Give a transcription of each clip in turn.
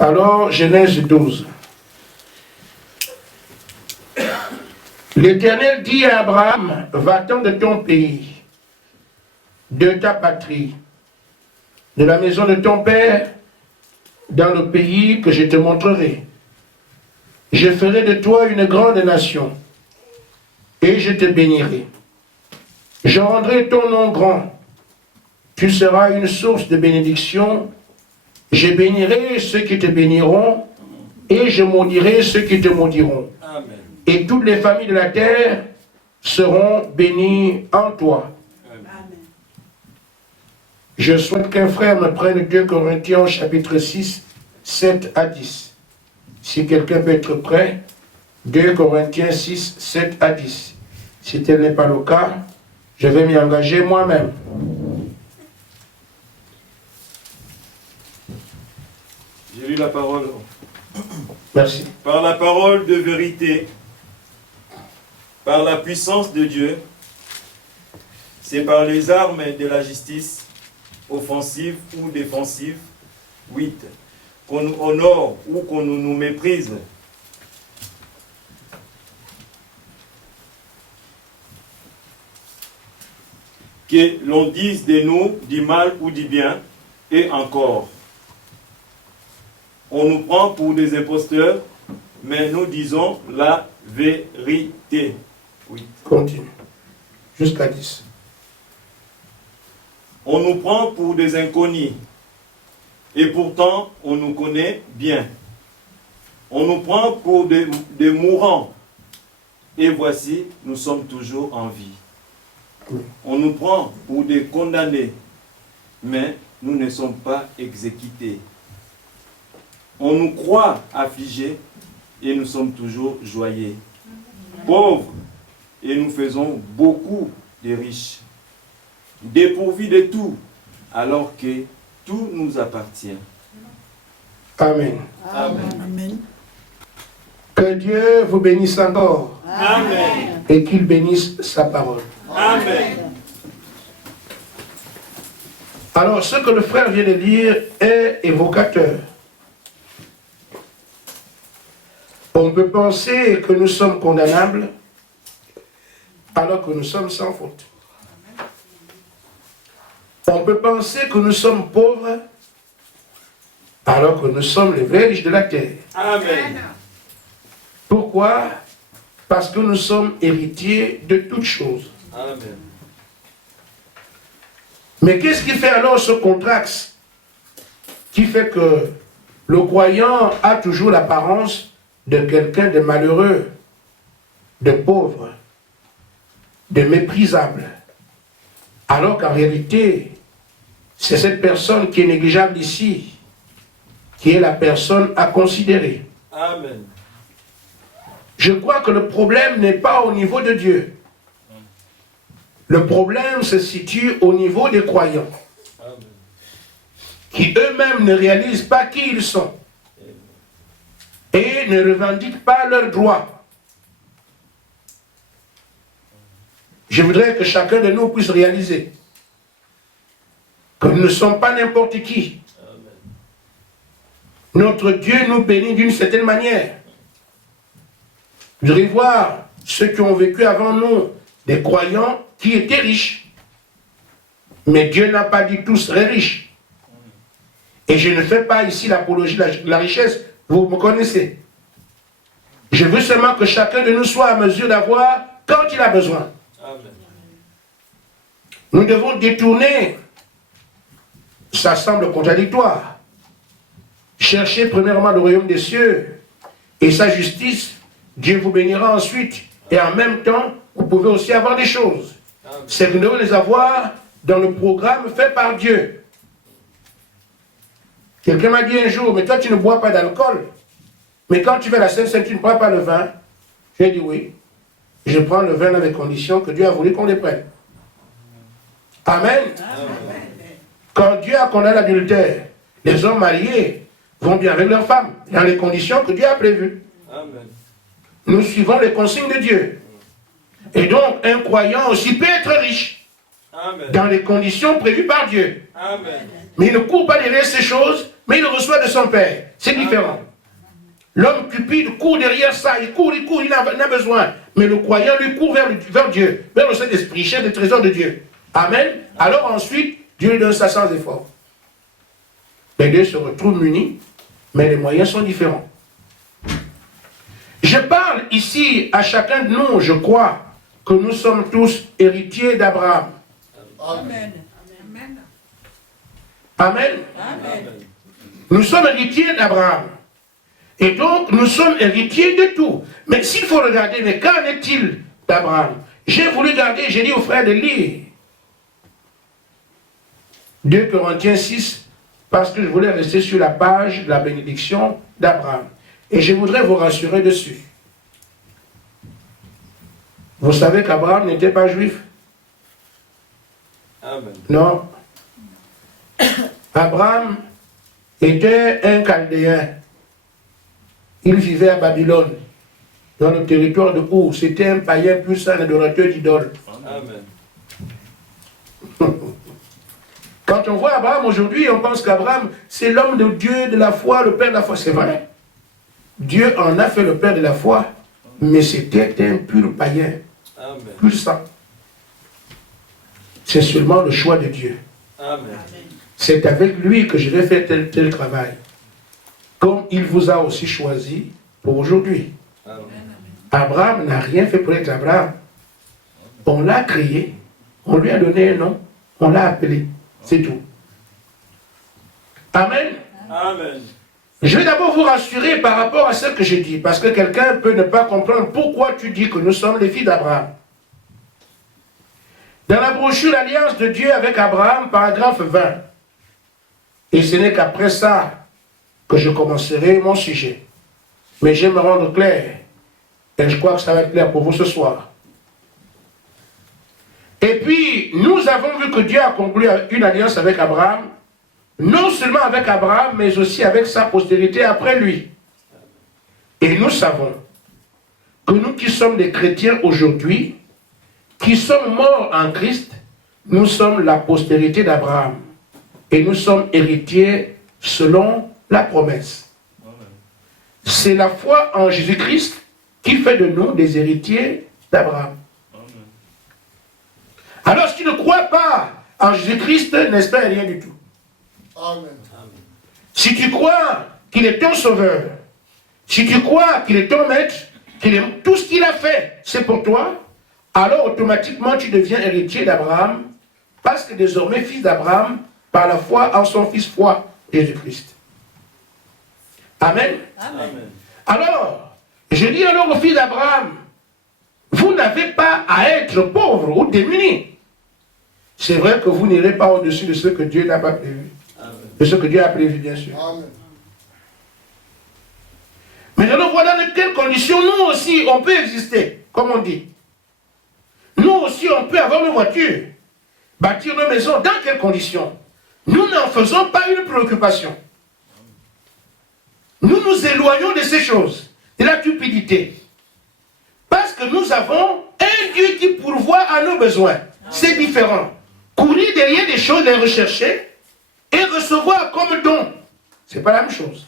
Alors, Genèse 12. L'Éternel dit à Abraham, va-t'en de ton pays, de ta patrie, de la maison de ton père, dans le pays que je te montrerai. Je ferai de toi une grande nation, et je te bénirai. Je rendrai ton nom grand. Tu seras une source de bénédiction. Je bénirai ceux qui te béniront, et je maudirai ceux qui te maudiront. Amen. Et toutes les familles de la terre seront bénies en toi. Amen. Je souhaite qu'un frère me prenne 2 Corinthiens chapitre 6, 7 à 10. Si quelqu'un peut être prêt, 2 Corinthiens 6, 7 à 10. Si tel n'est pas le cas, je vais m'y engager moi-même. J'ai lu la parole. Merci. Par la parole de vérité, par la puissance de Dieu, c'est par les armes de la justice, offensives ou défensives, 8, qu'on nous honore ou qu'on nous méprise. Que l'on dise de nous du mal ou du bien, et encore. On nous prend pour des imposteurs, mais nous disons la vérité. Oui. Continue. Jusqu'à 10. On nous prend pour des inconnus, et pourtant on nous connaît bien. On nous prend pour des mourants, et voici, nous sommes toujours en vie. On nous prend pour des condamnés, mais nous ne sommes pas exécutés. On nous croit affligés, et nous sommes toujours joyeux. Pauvres, et nous faisons beaucoup de riches. Dépourvus de tout, alors que tout nous appartient. Amen. Amen. Amen. Que Dieu vous bénisse encore. Amen. Et qu'il bénisse sa parole. Amen. Alors, ce que le frère vient de dire est évocateur. On peut penser que nous sommes condamnables alors que nous sommes sans faute. On peut penser que nous sommes pauvres alors que nous sommes les vrais riches de la terre. Amen. Pourquoi? Parce que nous sommes héritiers de toutes choses. Amen. Mais qu'est-ce qui fait alors ce contraste qui fait que le croyant a toujours l'apparence de quelqu'un de malheureux, de pauvre, de méprisable, alors qu'en réalité, c'est cette personne qui est négligeable ici, qui est la personne à considérer. Amen. Je crois que le problème n'est pas au niveau de Dieu. Le problème se situe au niveau des croyants, Amen. qui eux-mêmes ne réalisent pas qui ils sont et ne revendiquent pas leurs droits. Je voudrais que chacun de nous puisse réaliser que nous ne sommes pas n'importe qui. Notre Dieu nous bénit d'une certaine manière. Vous devez voir ceux qui ont vécu avant nous, des croyants qui étaient riches. Mais Dieu n'a pas dit tous très riches. Et je ne fais pas ici l'apologie de la richesse, vous me connaissez. Je veux seulement que chacun de nous soit à mesure d'avoir quand il a besoin. Amen. Nous devons détourner, ça semble contradictoire, chercher premièrement le royaume des cieux et sa justice, Dieu vous bénira ensuite, et en même temps, vous pouvez aussi avoir des choses. C'est que nous devons les avoir dans le programme fait par Dieu. Quelqu'un m'a dit un jour, mais toi tu ne bois pas d'alcool, mais quand tu vas à la Sainte-Seine, tu ne prends pas le vin. J'ai dit oui, je prends le vin dans les conditions que Dieu a voulu qu'on les prenne. Amen. Amen. Quand Dieu a condamné l'adultère, les hommes mariés vont bien avec leurs femmes, dans les conditions que Dieu a prévues. Amen. Nous suivons les consignes de Dieu. Et donc, un croyant aussi peut être riche, Amen. dans les conditions prévues par Dieu. Amen. Mais il ne court pas derrière ces choses, mais il le reçoit de son Père. C'est différent. L'homme cupide court derrière ça, il court, il en a besoin. Mais le croyant, lui, court vers Dieu, vers le Saint-Esprit, cherche les trésors de Dieu. Amen. Alors ensuite, Dieu lui donne ça sans effort. Les deux se retrouvent munis, mais les moyens sont différents. Je parle ici à chacun de nous, je crois, que nous sommes tous héritiers d'Abraham. Amen. Amen. Amen. Nous sommes héritiers d'Abraham. Et donc, nous sommes héritiers de tout. Mais s'il faut regarder, mais qu'en est-il d'Abraham? J'ai voulu garder, j'ai dit aux frères de lire 2 Corinthiens 6, parce que je voulais rester sur la page de la bénédiction d'Abraham. Et je voudrais vous rassurer dessus. Vous savez qu'Abraham n'était pas juif? Amen. Non. Abraham était un Chaldéen. Il vivait à Babylone, dans le territoire de Our. C'était un païen plus un adorateur d'idoles. Amen. Quand on voit Abraham aujourd'hui, on pense qu'Abraham, c'est l'homme de Dieu, de la foi, le père de la foi. C'est vrai. Dieu en a fait le père de la foi, mais c'était un pur païen, Amen. pur sang. C'est seulement le choix de Dieu. Amen. C'est avec lui que je vais faire tel travail. Comme il vous a aussi choisi pour aujourd'hui. Amen. Abraham n'a rien fait pour être Abraham. On l'a créé, on lui a donné un nom, on l'a appelé. C'est tout. Amen. Amen. Je vais d'abord vous rassurer par rapport à ce que je dis, parce que quelqu'un peut ne pas comprendre pourquoi tu dis que nous sommes les filles d'Abraham. Dans la brochure Alliance de Dieu avec Abraham, paragraphe 20, et ce n'est qu'après ça que je commencerai mon sujet. Mais je vais me rendre clair, et je crois que ça va être clair pour vous ce soir. Et puis, nous avons vu que Dieu a conclu une alliance avec Abraham, non seulement avec Abraham, mais aussi avec sa postérité après lui. Et nous savons que nous qui sommes des chrétiens aujourd'hui, qui sommes morts en Christ, nous sommes la postérité d'Abraham. Et nous sommes héritiers selon la promesse. C'est la foi en Jésus-Christ qui fait de nous des héritiers d'Abraham. Alors, si tu ne crois pas en Jésus-Christ, n'espère rien du tout. Amen. Si tu crois qu'il est ton sauveur, si tu crois qu'il est ton maître, tout ce qu'il a fait, c'est pour toi, alors automatiquement tu deviens héritier d'Abraham, parce que désormais fils d'Abraham, par la foi en son fils foi, Jésus-Christ. Amen. Amen. Alors, je dis alors aux fils d'Abraham, vous n'avez pas à être pauvres ou démunis. C'est vrai que vous n'irez pas au-dessus de ce que Dieu n'a pas prévu. Amen. De ce que Dieu a prévu, bien sûr. Amen. Mais alors voilà dans quelles conditions nous aussi on peut exister, comme on dit. Nous aussi on peut avoir nos voitures, bâtir nos maisons. Dans quelles conditions? Nous n'en faisons pas une préoccupation. Nous nous éloignons de ces choses, de la cupidité. Parce que nous avons un Dieu qui pourvoit à nos besoins. C'est différent. Courir derrière des choses, les rechercher et recevoir comme don, c'est pas la même chose.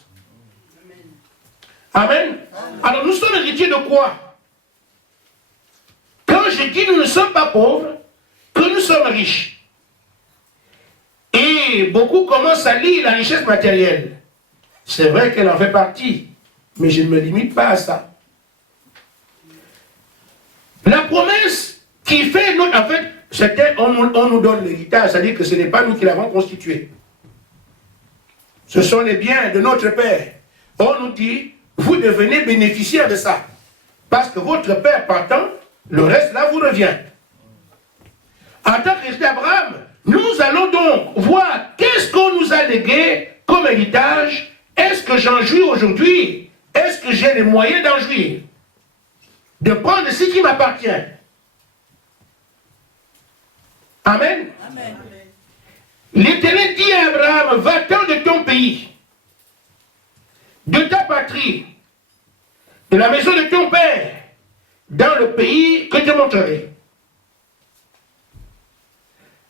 Amen. Alors nous sommes héritiers de quoi? Quand je dis nous ne sommes pas pauvres, que nous sommes riches. Et beaucoup commencent à lire la richesse matérielle. C'est vrai qu'elle en fait partie, mais je ne me limite pas à ça. La promesse qui fait notre... En fait, on nous donne l'héritage, c'est-à-dire que ce n'est pas nous qui l'avons constitué. Ce sont les biens de notre Père. On nous dit, vous devenez bénéficiaire de ça. Parce que votre Père partant, le reste là vous revient. En tant que d'Abraham, nous allons donc voir qu'est-ce qu'on nous a légué comme héritage. Est-ce que j'en jouis aujourd'hui? Est-ce que j'ai les moyens d'en jouir? De prendre ce qui m'appartient. Amen. Amen. L'Éternel dit à Abraham, va-t'en de ton pays, de ta patrie, de la maison de ton père, dans le pays que je te montrerai.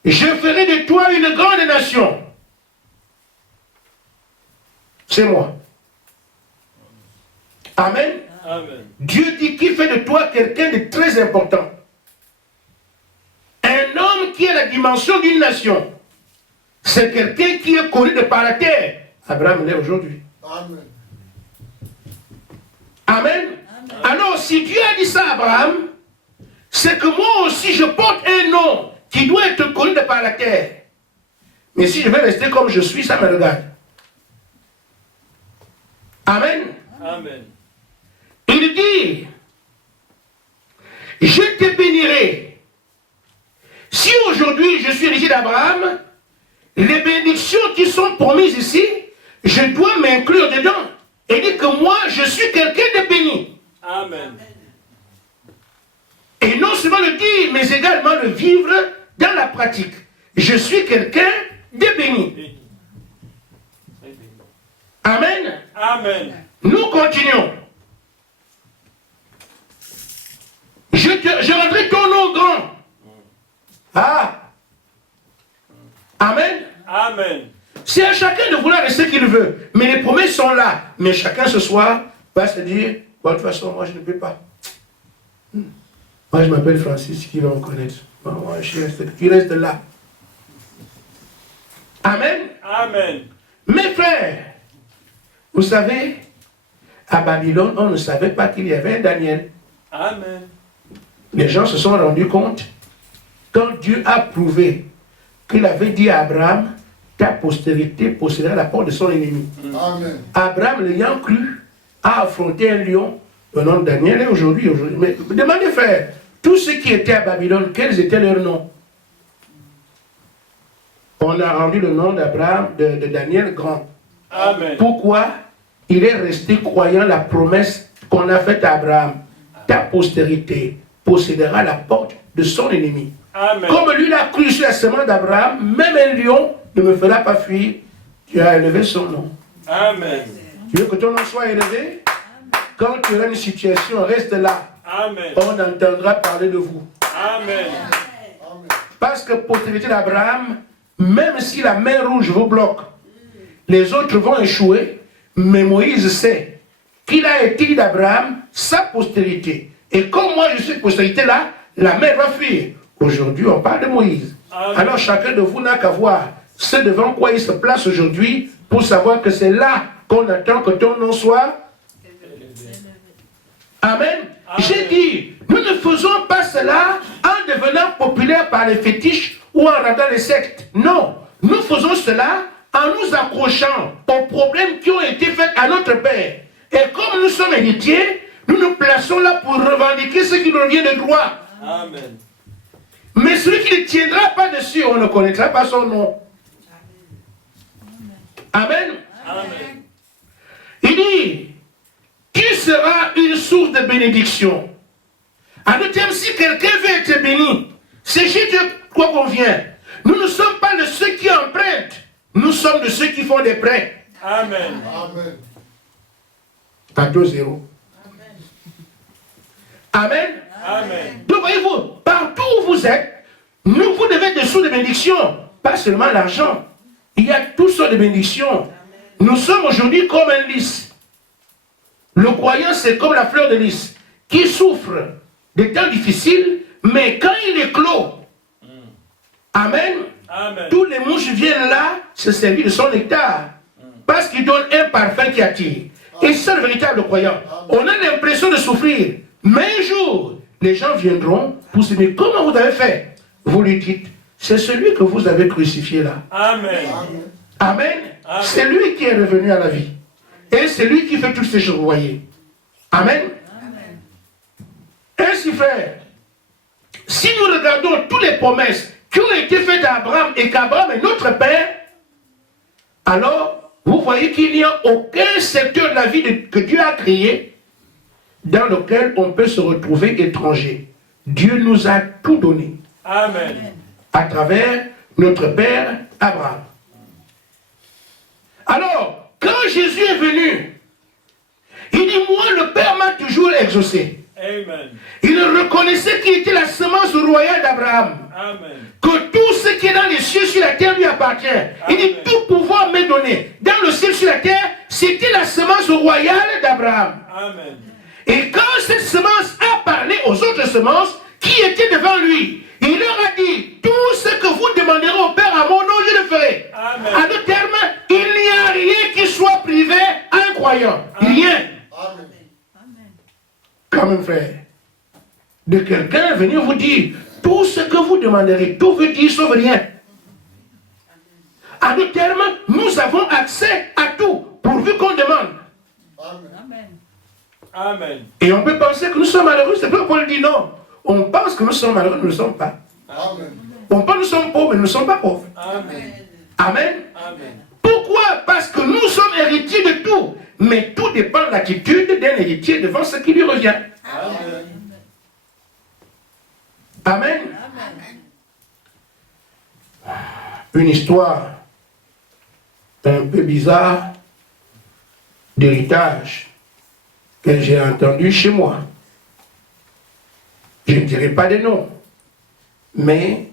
Je ferai de toi une grande nation. c'est moi. Amen. Amen. Dieu dit qu'il fait de toi quelqu'un de très important. Un homme qui a la dimension d'une nation. C'est quelqu'un qui est connu de par la terre. Abraham l'est aujourd'hui. Amen. Amen. Alors, si Dieu a dit ça à Abraham, c'est que moi aussi je porte un nom qui doit être connu de par la terre. Mais si je vais rester comme je suis, ça me regarde. Amen. Amen. Il dit, je te bénirai. Si aujourd'hui je suis héritier d'Abraham, les bénédictions qui sont promises ici, je dois m'inclure dedans. Et dire que moi, je suis quelqu'un de béni. Amen. Et non seulement le dire, mais également le vivre dans la pratique. Je suis quelqu'un de béni. Amen. Amen. Nous continuons. Je rendrai ton nom grand. Ah. Amen. Amen. C'est à chacun de vouloir ce qu'il veut. Mais les promesses sont là. Mais chacun ce soir va se dire, bon, de toute façon, moi je ne peux pas. Moi je m'appelle Francis, qui va me connaître. Moi, tu restes là. Amen. Amen. Mes frères, vous savez, à Babylone, on ne savait pas qu'il y avait un Daniel. Amen. Les gens se sont rendus compte, quand Dieu a prouvé qu'il avait dit à Abraham, ta postérité possédera la porte de son ennemi. Amen. Abraham, l'ayant cru, a affronté un lion, le nom de Daniel est aujourd'hui. Mais demandez, frère, tous ceux qui étaient à Babylone, quels étaient leurs noms? On a rendu le nom d'Abraham, de Daniel grand. Amen. Pourquoi? Il est resté croyant la promesse qu'on a faite à Abraham. Ta postérité possédera la porte de son ennemi. Amen. Comme lui l'a cru sur la semence d'Abraham, même un lion ne me fera pas fuir. Tu as élevé son nom. Amen. Tu veux que ton nom soit élevé? Quand tu auras une situation, reste là. Amen. On entendra parler de vous. Amen. Parce que postérité d'Abraham, même si la mer rouge vous bloque, les autres vont échouer, mais Moïse sait qu'il a été d'Abraham sa postérité. Et comme moi je suis postérité là, la mer va fuir. Aujourd'hui, on parle de Moïse. Amen. Alors chacun de vous n'a qu'à voir ce devant quoi il se place aujourd'hui pour savoir que c'est là qu'on attend que ton nom soit. Amen. J'ai dit, nous ne faisons pas cela en devenant populaires par les fétiches ou en rendant les sectes. Non, nous faisons cela en nous accrochant aux problèmes qui ont été faits à notre Père. Et comme nous sommes héritiers, nous nous plaçons là pour revendiquer ce qui nous revient de droit. Amen. Mais celui qui ne tiendra pas dessus, on ne connaîtra pas son nom. Amen. Amen. Il dit, qui sera une source de bénédiction? En d'autres termes, si quelqu'un veut être béni, c'est chez Dieu quoi qu'on vient. Nous ne sommes pas de ceux qui empruntent, nous sommes de ceux qui font des prêts. Amen. Amen. À 2-0. Amen. Amen. Donc voyez-vous, partout où vous êtes, vous devez des sources de bénédiction, pas seulement l'argent. Il y a toutes sortes de bénédictions. Nous sommes aujourd'hui comme un lys. Le croyant, c'est comme la fleur de lys, qui souffre des temps difficiles, mais quand il est clos, amen, Amen. tous les mouches viennent là se servir de son nectar, parce qu'il donne un parfum qui attire. Et c'est le véritable croyant. On a l'impression de souffrir, mais un jour, les gens viendront pour se dire, comment vous avez fait? Vous lui dites, c'est celui que vous avez crucifié là. Amen. Amen. Amen. C'est lui qui est revenu à la vie. Et c'est lui qui fait toutes ces choses, vous voyez. Amen. Ainsi, frère, si nous regardons toutes les promesses qui ont été faites à Abraham et qu'Abraham est notre père, alors vous voyez qu'il n'y a aucun secteur de la vie que Dieu a créé dans lequel on peut se retrouver étranger. Dieu nous a tout donné Amen. à travers notre père Abraham. Alors, quand Jésus est venu, il dit, moi le Père m'a toujours exaucé. Amen. Il reconnaissait qu'il était la semence royale d'Abraham. Amen. Que tout ce qui est dans les cieux sur la terre lui appartient. Il dit, tout pouvoir m'est donné. Dans le ciel sur la terre, c'était la semence royale d'Abraham. Amen. Et quand cette semence a parlé aux autres semences qui étaient devant lui, il leur a dit, tout ce que vous demanderez au Père à mon nom, je le ferai. Amen. À d'autres termes, il n'y a rien qui soit privé à un croyant. Rien. Amen. Quand même, frère, de quelqu'un venir vous dire, tout ce que vous demanderez, tout veut dire sauf rien. À d'autres termes, nous avons accès à tout, pourvu qu'on demande. Amen. Amen. Et on peut penser que nous sommes malheureux, c'est pas Paul dit non. On pense que nous sommes malheureux, nous ne le sommes pas. Amen. On pense que nous sommes pauvres, mais nous ne sommes pas pauvres. Amen. Amen. Amen. Pourquoi? Parce que nous sommes héritiers de tout. Mais tout dépend de l'attitude d'un héritier devant ce qui lui revient. Amen. Amen. Une histoire un peu bizarre d'héritage que j'ai entendu chez moi. Je ne dirai pas de nom, mais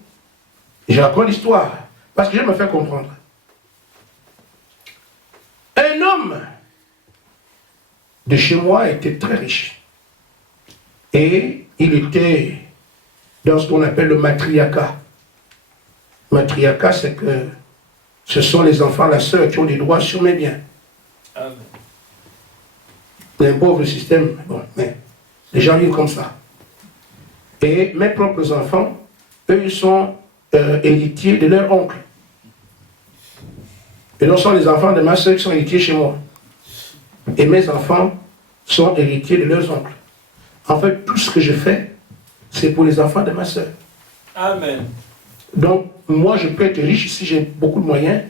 je raconte l'histoire parce que je me fais comprendre. Un homme de chez moi était très riche et il était dans ce qu'on appelle le matriarcat. Matriarcat, c'est que ce sont les enfants, la sœur qui ont des droits sur mes biens. Amen. C'est un pauvre système, bon, mais les gens vivent comme ça. Et mes propres enfants, eux, ils sont héritiers de leur oncle. Et non sont les enfants de ma soeur qui sont héritiers chez moi. Et mes enfants sont héritiers de leurs oncles. En fait, tout ce que je fais, c'est pour les enfants de ma soeur. Amen. Donc, moi, je peux être riche si j'ai beaucoup de moyens,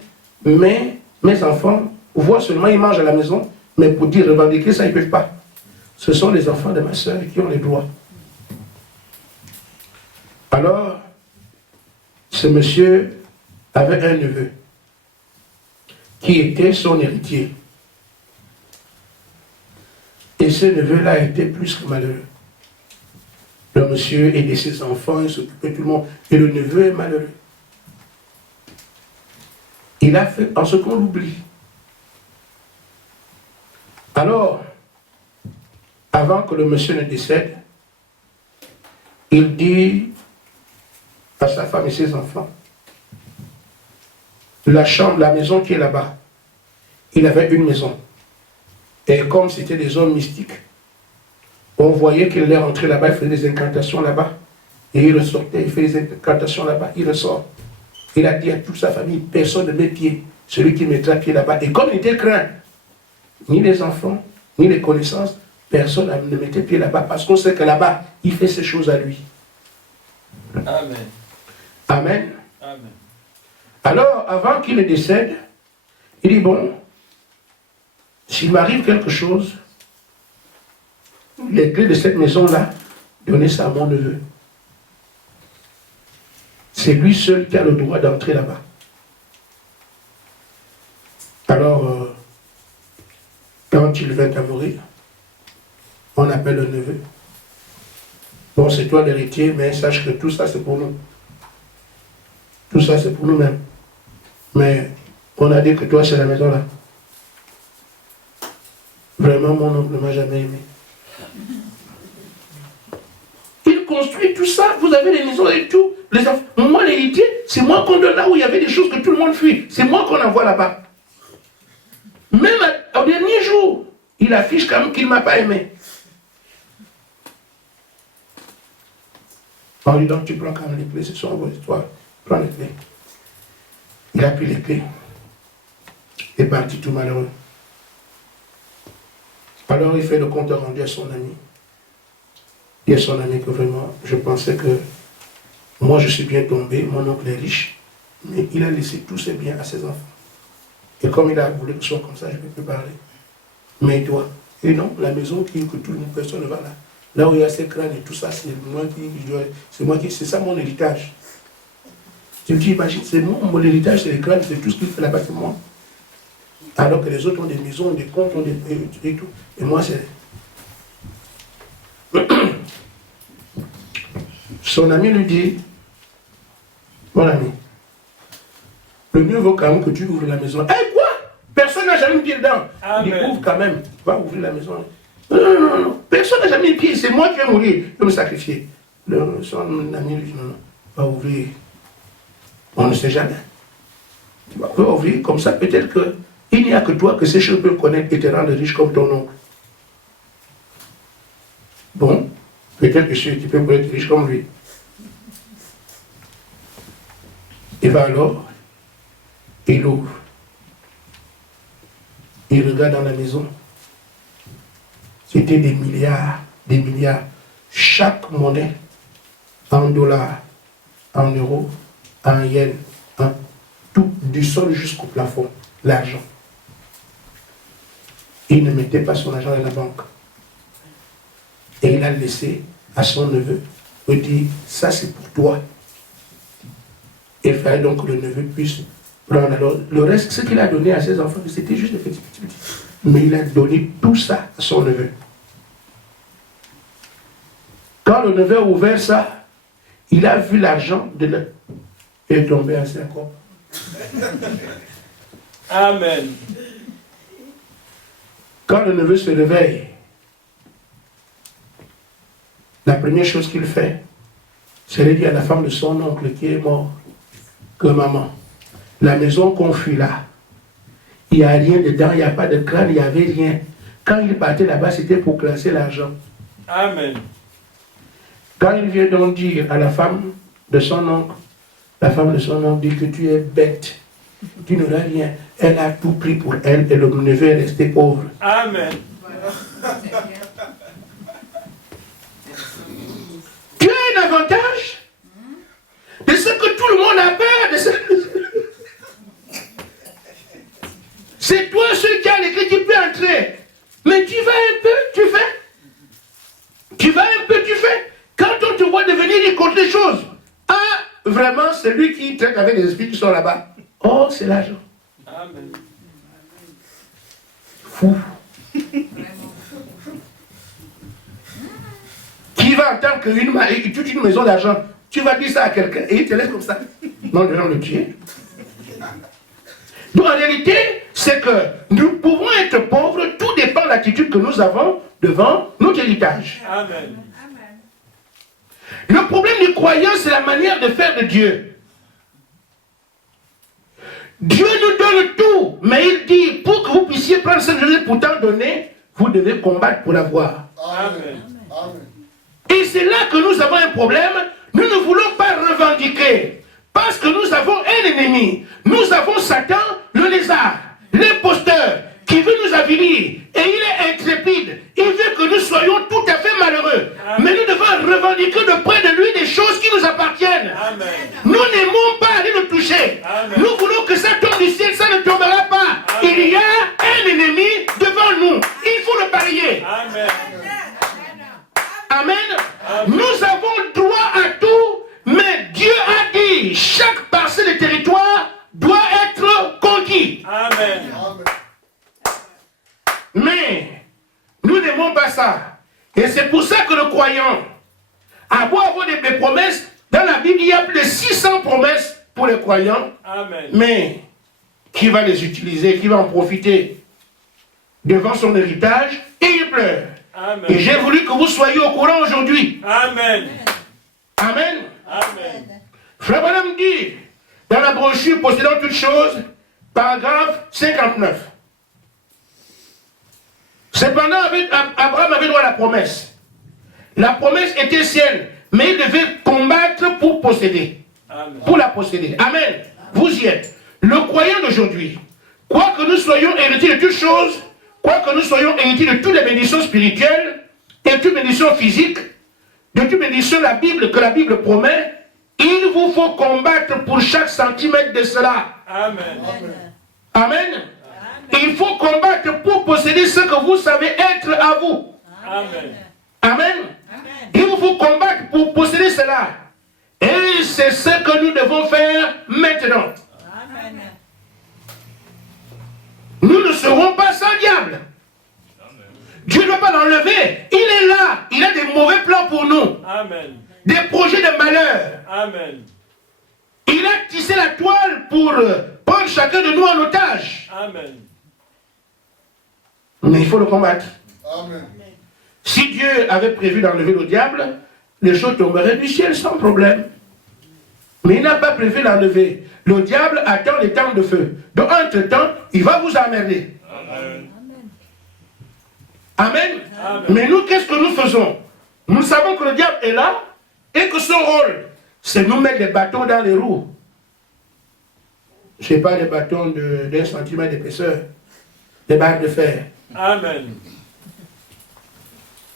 mais mes enfants voient seulement, ils mangent à la maison, mais pour dire revendiquer ça, ils ne peuvent pas. Ce sont les enfants de ma soeur qui ont les droits. Alors, ce monsieur avait un neveu qui était son héritier. Et ce neveu-là était plus que malheureux. Le monsieur aidait ses enfants, il s'occupait de tout le monde. Et le neveu est malheureux. Il a fait en ce qu'on l'oublie. Alors, avant que le monsieur ne décède, il dit à sa femme et ses enfants, la chambre, la maison qui est là-bas, il avait une maison. Et comme c'était des hommes mystiques, on voyait qu'il allait rentrer là-bas, il faisait des incantations là-bas. Et il ressortait, il fait des incantations là-bas, il ressort. Il a dit à toute sa famille, personne ne met pied, celui qui mettra pied là-bas. Et comme il était craint, ni les enfants, ni les connaissances, personne ne mettait pied là-bas, parce qu'on sait que là-bas, il fait ces choses à lui. Amen. Amen. Amen. Alors, avant qu'il ne décède, il dit, bon, s'il m'arrive quelque chose, les clés de cette maison-là, donnez ça à mon neveu. C'est lui seul qui a le droit d'entrer là-bas. Alors, quand il vint à mourir, on appelle le neveu. Bon, c'est toi l'héritier, mais sache que tout ça, c'est pour nous. Tout ça, c'est pour nous-mêmes. Mais on a dit que toi, c'est la maison là. Vraiment, mon oncle ne m'a jamais aimé. Il construit tout ça, vous avez les maisons et tout. Les enfants. Moi, l'héritier, c'est moi qu'on donne là où il y avait des choses que tout le monde fuit. C'est moi qu'on envoie là-bas. Même au dernier jour, il affiche quand même qu'il ne m'a pas aimé. On lui dit donc tu prends quand même les clés, ce sont vos histoires. Prends les clés. Il a pris les clés. Il est parti tout malheureux. Alors il fait le compte rendu à son ami. Il dit à son ami que vraiment, je pensais que moi je suis bien tombé, mon oncle est riche, mais il a laissé tous ses biens à ses enfants. Et comme il a voulu que ce soit comme ça, je ne peux plus parler. Mais toi, et non, la maison que tout le monde, personne ne va là. Là où il y a ses crânes et tout ça, c'est moi qui, c'est ça mon héritage. Tu imagines, c'est mon héritage, c'est les crânes, c'est tout ce qu'il fait là-bas, c'est moi. Alors que les autres ont des maisons, ont des comptes, ont des et tout. Et moi, c'est... Son ami lui dit, mon ami, Le mieux vaut quand même que tu ouvres la maison. Eh quoi? Personne n'a jamais mis pied dedans. Il ouvre quand même. Va ouvrir la maison. Non. Personne n'a jamais mis pied. C'est moi qui vais mourir. Je vais me sacrifier. Son ami lui dit non. Va ouvrir. On ne sait jamais. Tu vas ouvrir comme ça. Peut-être qu'il n'y a que toi que ces choses peuvent connaître et te rendre riche comme ton oncle. Bon. Peut-être que tu peux être riche comme lui. Et va alors. Il ouvre. Il regarde dans la maison. C'était des milliards. Chaque monnaie, en dollars, en euros, en yens, tout, du sol jusqu'au plafond, l'argent. Il ne mettait pas son argent dans la banque. Et il a laissé à son neveu. Il dit, ça c'est pour toi. Et il fallait donc que le neveu puisse prendre. Alors, le reste, ce qu'il a donné à ses enfants, c'était juste des petits. Mais il a donné tout ça à son neveu. Quand le neveu a ouvert ça, il a vu l'argent de l'un. Il est tombé à 5 ans. Amen. Quand le neveu se réveille, la première chose qu'il fait, c'est de dire à la femme de son oncle qui est mort, que maman, la maison qu'on fuit là, il n'y a rien dedans, il n'y a pas de crâne, il n'y avait rien. Quand il partait là-bas, c'était pour classer l'argent. Amen. Quand il vient donc dire à la femme de son oncle, la femme de son oncle dit que tu es bête, tu n'auras rien. Elle a tout pris pour elle et le neveu est resté pauvre. Amen. Tu as un avantage de ce que tout le monde a peur. C'est toi celui qui a les clés qui peut entrer. Mais tu vas un peu, tu fais. Tu vas un peu, tu fais. Quand on te voit devenir, il compte les choses. Ah, vraiment, c'est lui qui traite avec les esprits qui sont là-bas. Oh, c'est l'argent. Amen. Fou. Qui va entendre toute une maison d'argent, tu vas dire ça à quelqu'un et il te laisse comme ça. Non, les gens le tuer. Donc en réalité, c'est que nous pouvons être pauvres, tout dépend de l'attitude que nous avons devant notre héritage. Amen. Le problème du croyant, c'est la manière de faire de Dieu. Dieu nous donne tout, mais il dit, pour que vous puissiez prendre ce que je vous ai pourtant donné, vous devez combattre pour l'avoir. Amen. Amen. Et c'est là que nous avons un problème. Nous ne voulons pas revendiquer. Parce que nous avons un ennemi. Nous avons Satan, le lézard, l'imposteur, qui veut nous avilir. Et il est intrépide. Il veut que nous soyons tout à fait malheureux. Amen. Mais nous devons revendiquer de près de lui des choses qui nous appartiennent. Amen. Nous n'aimons pas aller le toucher. Amen. Nous voulons que ça tombe du ciel, ça ne tombera pas. Amen. Il y a un ennemi devant nous. Il faut le balayer. Amen. Amen. Amen. Nous avons droit à tout, mais Dieu a dit chaque parcelle de territoire doit être conquis. Amen. Amen. Mais nous n'aimons pas ça. Et c'est pour ça que le croyant a beau avoir des promesses. Dans la Bible, il y a plus de 600 promesses pour les croyants. Amen. Mais qui va les utiliser, qui va en profiter devant son héritage, et il pleure. Amen. Et j'ai voulu que vous soyez au courant aujourd'hui. Amen. Amen. Amen. Frère Branham dit, dans la brochure possédant toutes choses, paragraphe 59. Cependant, Abraham avait droit à la promesse. La promesse était sienne, mais il devait combattre pour posséder. Amen. Pour la posséder. Amen. Vous y êtes. Le croyant d'aujourd'hui, quoi que nous soyons héritiers de toutes choses, quoi que nous soyons héritiers de toutes les bénédictions spirituelles, et de toutes les bénédictions physiques, de toutes les bénédictions que la Bible promet, il vous faut combattre pour chaque centimètre de cela. Amen. Amen. Il faut combattre pour posséder ce que vous savez être à vous. Amen. Amen. Il vous faut combattre pour posséder cela. Et c'est ce que nous devons faire maintenant. Nous ne serons pas sans diable. Dieu ne doit pas l'enlever. Il est là. Il a des mauvais plans pour nous. Amen. Des projets de malheur. Amen. Il a tissé la toile pour chacun de nous en otage. Amen. Mais il faut le combattre. Amen. Si Dieu avait prévu d'enlever le diable, les choses tomberaient du ciel sans problème. Mais il n'a pas prévu d'enlever. Le diable attend les temps de feu. Donc, entre-temps, il va vous emmerder. Amen. Amen. Amen. Mais nous, qu'est-ce que nous faisons? Nous savons que le diable est là et que son rôle, c'est nous mettre des bâtons dans les roues. Ce n'est pas des bâtons d'un centimètre d'épaisseur, des barres de fer. Amen.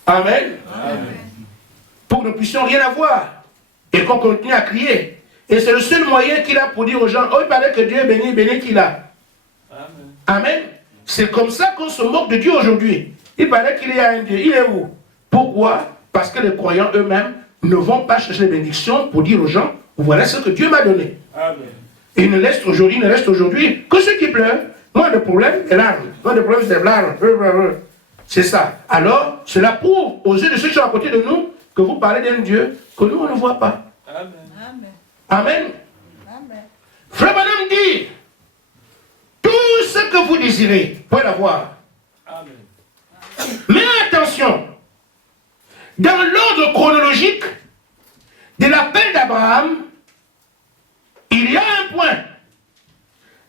Amen. Amen. Pour que nous puissions rien avoir et qu'on continue à crier. Et c'est le seul moyen qu'il a pour dire aux gens, oh, il paraît que Dieu est béni, béni qu'il a. Amen. Amen. C'est comme ça qu'on se moque de Dieu aujourd'hui. Il paraît qu'il y a un Dieu. Il est où? Pourquoi? Parce que les croyants eux-mêmes ne vont pas chercher les bénédictions pour dire aux gens, voilà ce que Dieu m'a donné. Amen. Et il ne reste aujourd'hui que ceux qui pleurent. Moi, le problème, c'est l'arme. Moi, le problème, c'est l'arme. C'est ça. Alors, cela prouve aux yeux de ceux qui sont à côté de nous que vous parlez d'un Dieu que nous, on ne voit pas. Amen. Amen. Frère Branham dit, tout ce que vous désirez, vous pouvez l'avoir. Amen. Mais attention, dans l'ordre chronologique de l'appel d'Abraham, il y a un point.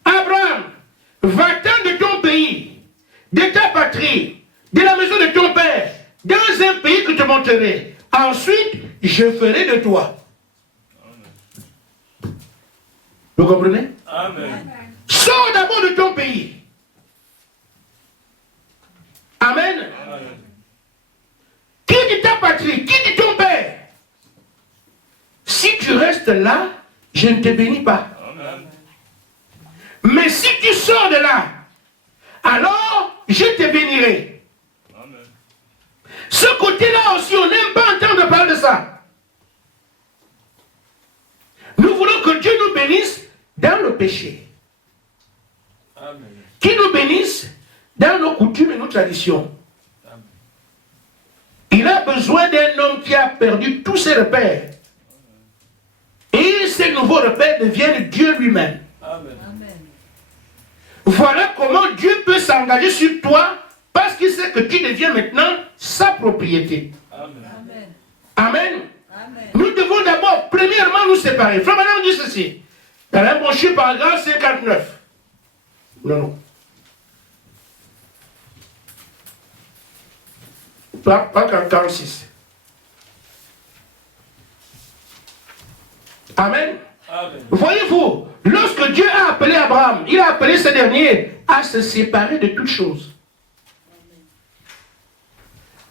Abraham, va-t'en de ton pays, de ta patrie, de la maison de ton père, dans un pays que je te montrerai. Ensuite, je ferai de toi. Vous comprenez? Amen. Sors d'abord de ton pays. Amen. Amen. Quitte ta patrie, quitte ton père. Si tu restes là, je ne te bénis pas. Amen. Mais si tu sors de là, alors je te bénirai. Amen. Ce côté-là aussi, on n'aime pas entendre parler de ça. Nous voulons que Dieu nous bénisse dans le péché. Amen. Qu'il nous bénisse dans nos coutumes et nos traditions. Amen. Il a besoin d'un homme qui a perdu tous ses repères. Et ces nouveaux repères deviennent Dieu lui-même. Amen. Voilà comment Dieu peut s'engager sur toi parce qu'il sait que tu deviens maintenant sa propriété. Amen. Amen. Nous devons d'abord, premièrement, nous séparer. Frère Branham dit ceci. Dans la brochure paragraphe 59. Non. Pas 46. Amen. Amen. Voyez-vous, lorsque Dieu a appelé Abraham, il a appelé ce dernier à se séparer de toutes choses.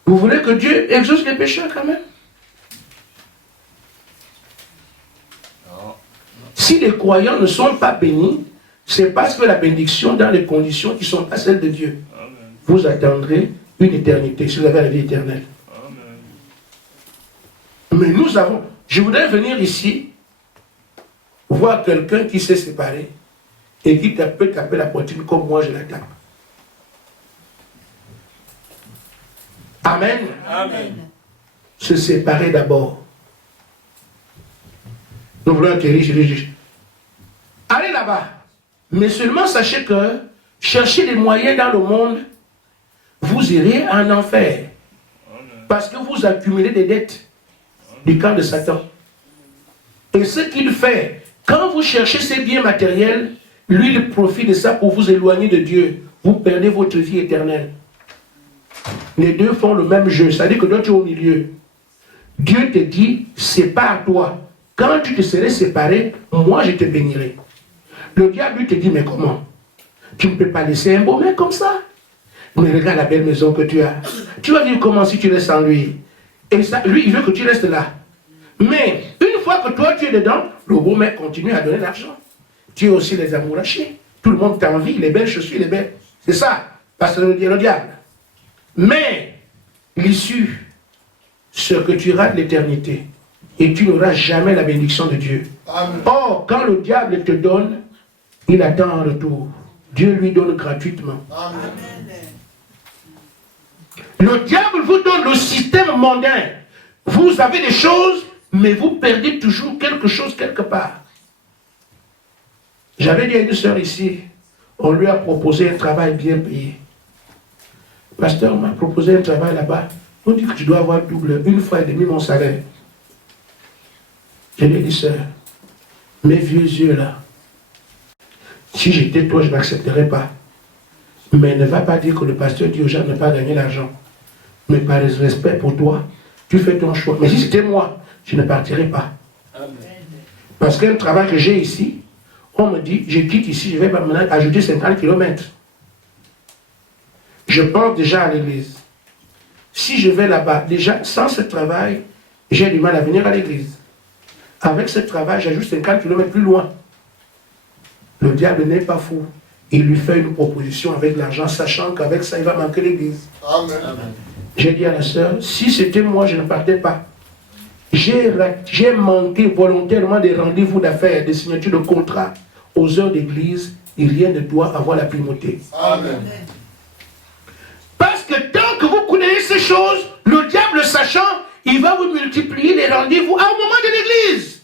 Vous voulez que Dieu exauce les pécheurs quand même? Non. Si les croyants ne sont pas bénis, c'est parce que la bénédiction dans les conditions qui ne sont pas celles de Dieu. Amen. Vous attendrez une éternité, si vous avez la vie éternelle. Amen. Mais nous avons... Je voudrais venir ici, voir quelqu'un qui s'est séparé et qui peut taper la poitrine comme moi je la tape. Amen. Amen. Se séparer d'abord. Nous voulons atterrir chez les juges. Allez là-bas. Mais seulement sachez que chercher des moyens dans le monde, vous irez en enfer. Parce que vous accumulez des dettes du camp de Satan. Et ce qu'il fait, quand vous cherchez ces biens matériels, lui, il profite de ça pour vous éloigner de Dieu. Vous perdez votre vie éternelle. Les deux font le même jeu. C'est-à-dire que toi, tu es au milieu. Dieu te dit, sépare-toi. Quand tu te serais séparé, moi, je te bénirai. Le diable, lui, te dit, mais comment? Tu ne peux pas laisser un beau mec comme ça. Mais regarde la belle maison que tu as. Tu vas vivre comment si tu restes sans lui? Et ça, lui, il veut que tu restes là. Mais une fois que toi, tu es dedans, le beau mec continue à donner l'argent. Tu es aussi les amourachés. Tout le monde t'envie, les belles chaussures, les belles. C'est ça, parce que le diable. Mais l'issue, c'est que tu rates l'éternité. Et tu n'auras jamais la bénédiction de Dieu. Amen. Or, quand le diable te donne, il attend un retour. Dieu lui donne gratuitement. Amen. Le diable vous donne le système mondain. Vous avez des choses, mais vous perdez toujours quelque chose quelque part. J'avais dit à une sœur ici, on lui a proposé un travail bien payé. Le pasteur m'a proposé un travail là-bas. On dit que je dois avoir double, 1 fois et demi mon salaire. Je lui ai dit, sœur, mes vieux yeux là, si j'étais toi, je n'accepterais pas. Mais ne va pas dire que le pasteur dit aux gens de ne pas gagner l'argent. Mais par respect pour toi, tu fais ton choix. Mais si c'était moi, je ne partirais pas. Amen. Parce qu'un travail que j'ai ici, on me dit, je quitte ici, je vais maintenant ajouter 50 km. Je pense déjà à l'église. Si je vais là-bas, déjà, sans ce travail, j'ai du mal à venir à l'église. Avec ce travail, j'ajoute 50 km plus loin. Le diable n'est pas fou. Il lui fait une proposition avec l'argent, sachant qu'avec ça, il va manquer l'église. Amen. J'ai dit à la sœur, si c'était moi, je ne partais pas. J'ai manqué volontairement des rendez-vous d'affaires, des signatures de contrats aux heures d'église, et rien ne doit avoir la primauté. Amen. Parce que tant que vous connaissez ces choses, le diable sachant, il va vous multiplier les rendez-vous au moment de l'église.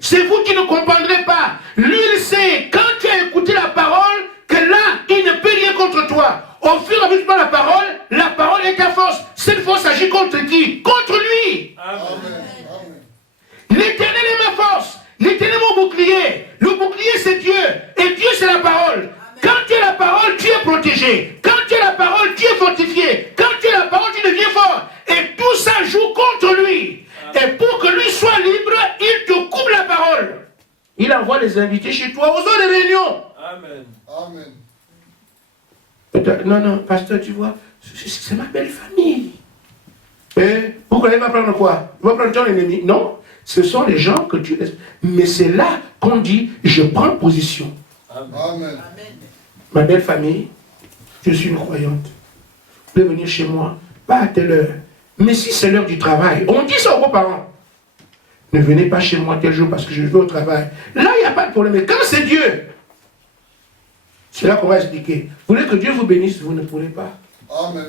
C'est vous qui ne comprendrez pas. Lui, il sait, quand tu as écouté la parole, que là, il ne peut rien contre toi. Au fur et à mesure de la parole est ta force. Cette force agit contre qui? Contre lui. Amen. L'éternel est ma force. L'éternel est mon bouclier. Le bouclier, c'est Dieu. Et Dieu, c'est la parole. Amen. Quand tu as la parole, tu es protégé. Quand tu as la parole, tu es fortifié. Quand tu as la parole, tu deviens fort. Et tout ça joue contre lui. Amen. Et pour que lui soit libre, il te coupe la parole. Il envoie les invités chez toi aux heures de réunion. Amen. Amen. Non, pasteur, tu vois, c'est ma belle famille. Et pourquoi il va prendre quoi? Il va prendre ton ennemi? Non, ce sont les gens que tu laisses. Mais c'est là qu'on dit, je prends position. Amen. Ma belle famille, je suis une croyante. Vous pouvez venir chez moi, pas à telle heure. Mais si c'est l'heure du travail, on dit ça aux parents. Ne venez pas chez moi tel jour parce que je vais au travail. Là, il n'y a pas de problème. Mais quand c'est Dieu, c'est là qu'on va expliquer. Vous voulez que Dieu vous bénisse, vous ne pourrez pas. Amen.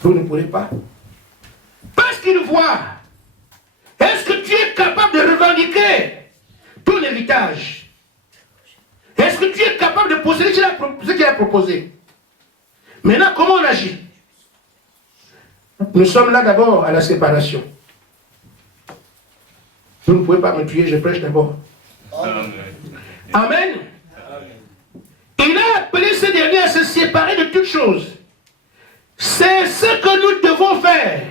Vous ne pourrez pas. Parce qu'il voit. Est-ce que tu es capable de revendiquer ton héritage? Est-ce que tu es capable de posséder ce qu'il a proposé? Maintenant, comment on agit? Nous sommes là d'abord à la séparation. Vous ne pouvez pas me tuer, je prêche d'abord. Amen. Amen. Il a appelé ces derniers à se séparer de toutes choses. C'est ce que nous devons faire.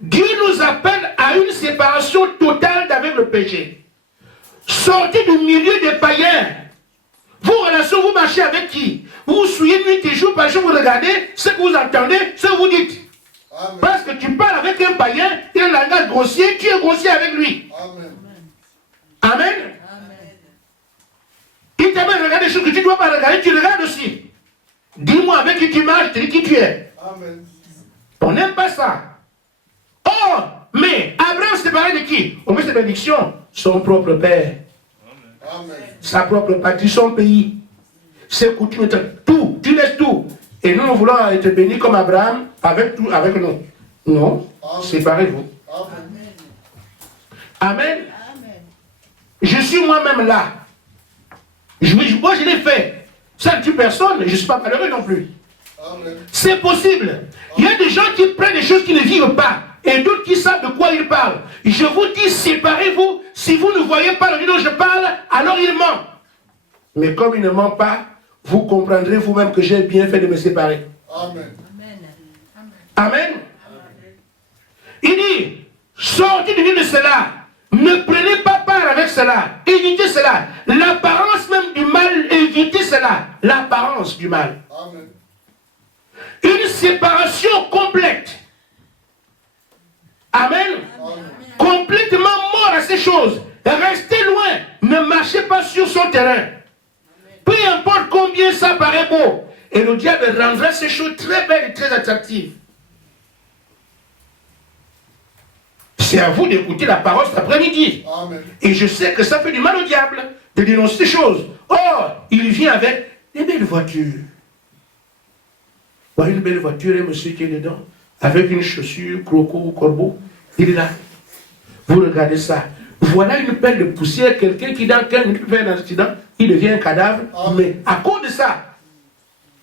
Dieu nous appelle à une séparation totale d'avec le péché. Sortez du milieu des païens. Vos relations, vous marchez avec qui? Vous souillez nuit et jour, par jour, vous regardez ce que vous entendez, ce que vous dites. Amen. Parce que tu parles avec un païen, il a un langage grossier, tu es grossier avec lui. Amen. Amen. Il t'amène à regarder des choses que tu ne dois pas regarder, tu regardes aussi. Dis-moi avec qui tu marches, tu dis qui tu es. Amen. On n'aime pas ça. Oh, mais Abraham s'est séparé de qui? On met ses bénédictions. Son propre père. Amen. Sa propre patrie, son pays. Ses coutumes, tout. Tu laisses tout. Et nous voulons être bénis comme Abraham avec tout, avec nous. Non, séparez-vous. Amen. Amen. Amen. Je suis moi-même là. Moi, je l'ai fait. Ça ne tue personne, je ne suis pas malheureux non plus. C'est possible. Il y a des gens qui prennent des choses qui ne vivent pas. Et d'autres qui savent de quoi ils parlent. Je vous dis, séparez-vous. Si vous ne voyez pas le dont je parle, alors il ment. Mais comme il ne ment pas, vous comprendrez vous-même que j'ai bien fait de me séparer. Amen. Amen. Il dit, sortez du milieu de cela. Ne prenez pas part avec cela. Évitez cela. L'apparence même du mal, évitez cela. L'apparence du mal. Amen. Une séparation complète. Amen. Amen. Complètement mort à ces choses. Restez loin. Ne marchez pas sur son terrain. Peu importe combien ça paraît beau. Et le diable rendra ces choses très belles et très attractives. C'est à vous d'écouter la parole cet après-midi. Et je sais que ça fait du mal au diable de dénoncer ces choses. Or, il vient avec des belles voitures. Voilà une belle voiture et monsieur qui est dedans, avec une chaussure, croco ou corbeau, il est là. Vous regardez ça. Voilà une pelle de poussière, quelqu'un qui dans 15 minutes fait un accident, il devient un cadavre. Amen. Mais à cause de ça,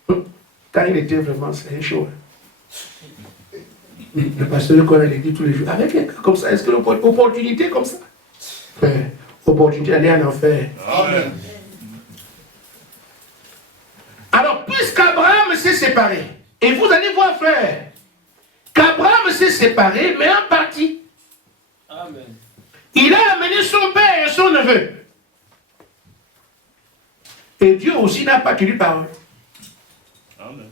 quand il était vraiment, c'est chaud. Le pasteur qu'on allait dire tous les jours, avec un cas comme ça, est-ce que l'opportunité comme ça? Opportunité d'aller en enfer. Amen. Alors, puisqu'Abraham s'est séparé, et vous allez voir, frère, qu'Abraham s'est séparé, mais en partie. Amen. Il a amené son père et son neveu. Et Dieu aussi n'a pas tenu parole. Amen.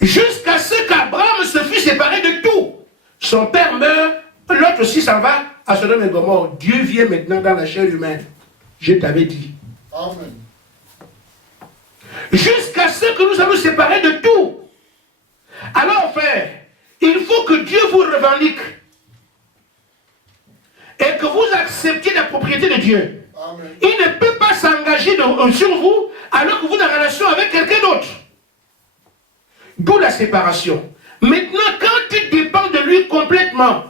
Jusqu'à ce qu'Abraham se fût séparé de tout. Son père meurt, l'autre aussi s'en va à Sodome et Gomorrhe. Dieu vient maintenant dans la chair humaine. Je t'avais dit. Amen. Jusqu'à ce que nous soyons séparés de tout. Alors, frère, il faut que Dieu vous revendique. Et que vous acceptiez la propriété de Dieu. Amen. Il ne peut pas s'engager sur vous alors que vous êtes en relation avec quelqu'un d'autre. D'où la séparation. Maintenant, quand tu dépends de lui complètement,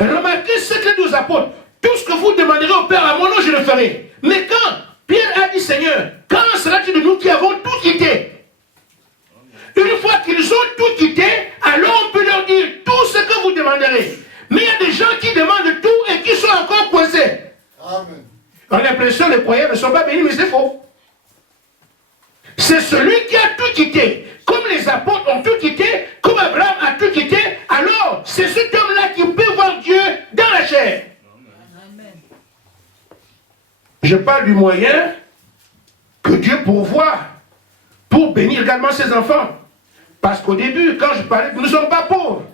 remarquez ce que nous apporte. Tout ce que vous demanderez au Père à mon nom, je le ferai. Mais quand Pierre a dit, Seigneur, quand sera-t-il de nous qui avons tout quitté? Une fois qu'ils ont tout quitté, alors on peut leur dire tout ce que vous demanderez. Mais il y a des gens qui demandent tout et qui sont encore coincés. Amen. On a l'impression que les croyants ne sont pas bénis, mais c'est faux. C'est celui qui a tout quitté. Comme les apôtres ont tout quitté, comme Abraham a tout quitté, alors c'est cet homme-là qui peut voir Dieu dans la chair. Amen. Je parle du moyen que Dieu pourvoit pour bénir également ses enfants. Parce qu'au début, quand je parlais que nous ne sommes pas pauvres,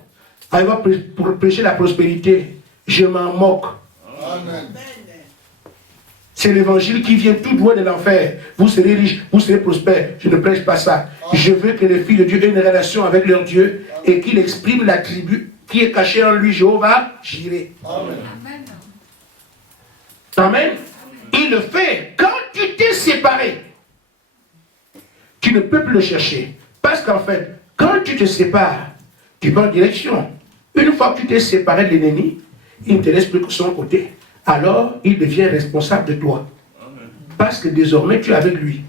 pour prêcher la prospérité, je m'en moque. Amen. C'est l'évangile qui vient tout droit de l'enfer. Vous serez riches, vous serez prospères. Je ne prêche pas ça. Je veux que les filles de Dieu aient une relation avec leur Dieu et qu'ils expriment l'attribut qui est caché en lui, Jéhovah, Jireh. Amen. Amen. Il le fait. Quand tu t'es séparé, tu ne peux plus le chercher. Parce qu'en fait, quand tu te sépares, tu vas en direction. Une fois que tu t'es séparé de l'ennemi, il ne te laisse plus que son côté. Alors, il devient responsable de toi. Amen. Parce que désormais, tu es avec lui.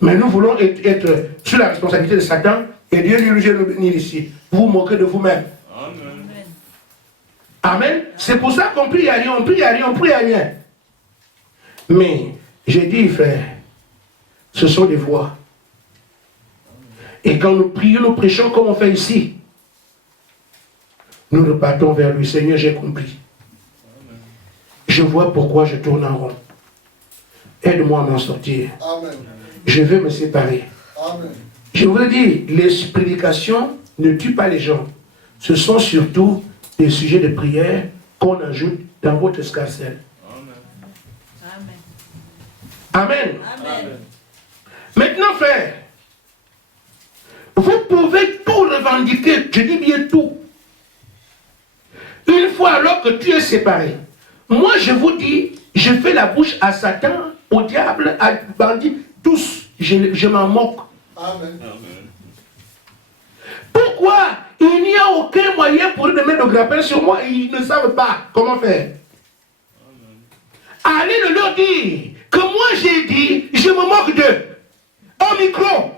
Mais nous voulons être sous la responsabilité de Satan et Dieu lui nous bénir ici. Vous vous moquez de vous-même. Amen. Amen. C'est pour ça qu'on prie à rien, on prie à rien, on prie à rien. Mais, j'ai dit, frère, ce sont des voix. Et quand nous prions, nous prêchons comme on fait ici. Nous repartons vers lui. Seigneur, j'ai compris. Je vois pourquoi je tourne en rond. Aide-moi à m'en sortir. Amen. Je veux me séparer. Amen. Je vous le dis, les prédications ne tuent pas les gens. Ce sont surtout des sujets de prière qu'on ajoute dans votre escarcelle. Amen. Amen. Amen. Maintenant, frère, vous pouvez tout revendiquer, je dis bien tout. Une fois alors que tu es séparé, moi je vous dis, je fais la bouche à Satan, au diable, à bandit, tous, je m'en moque. Amen. Amen. Pourquoi il n'y a aucun moyen pour eux de mettre le grappin sur moi, ils ne savent pas comment faire. Allez le leur dire que moi j'ai dit, je me moque d'eux. Au micro.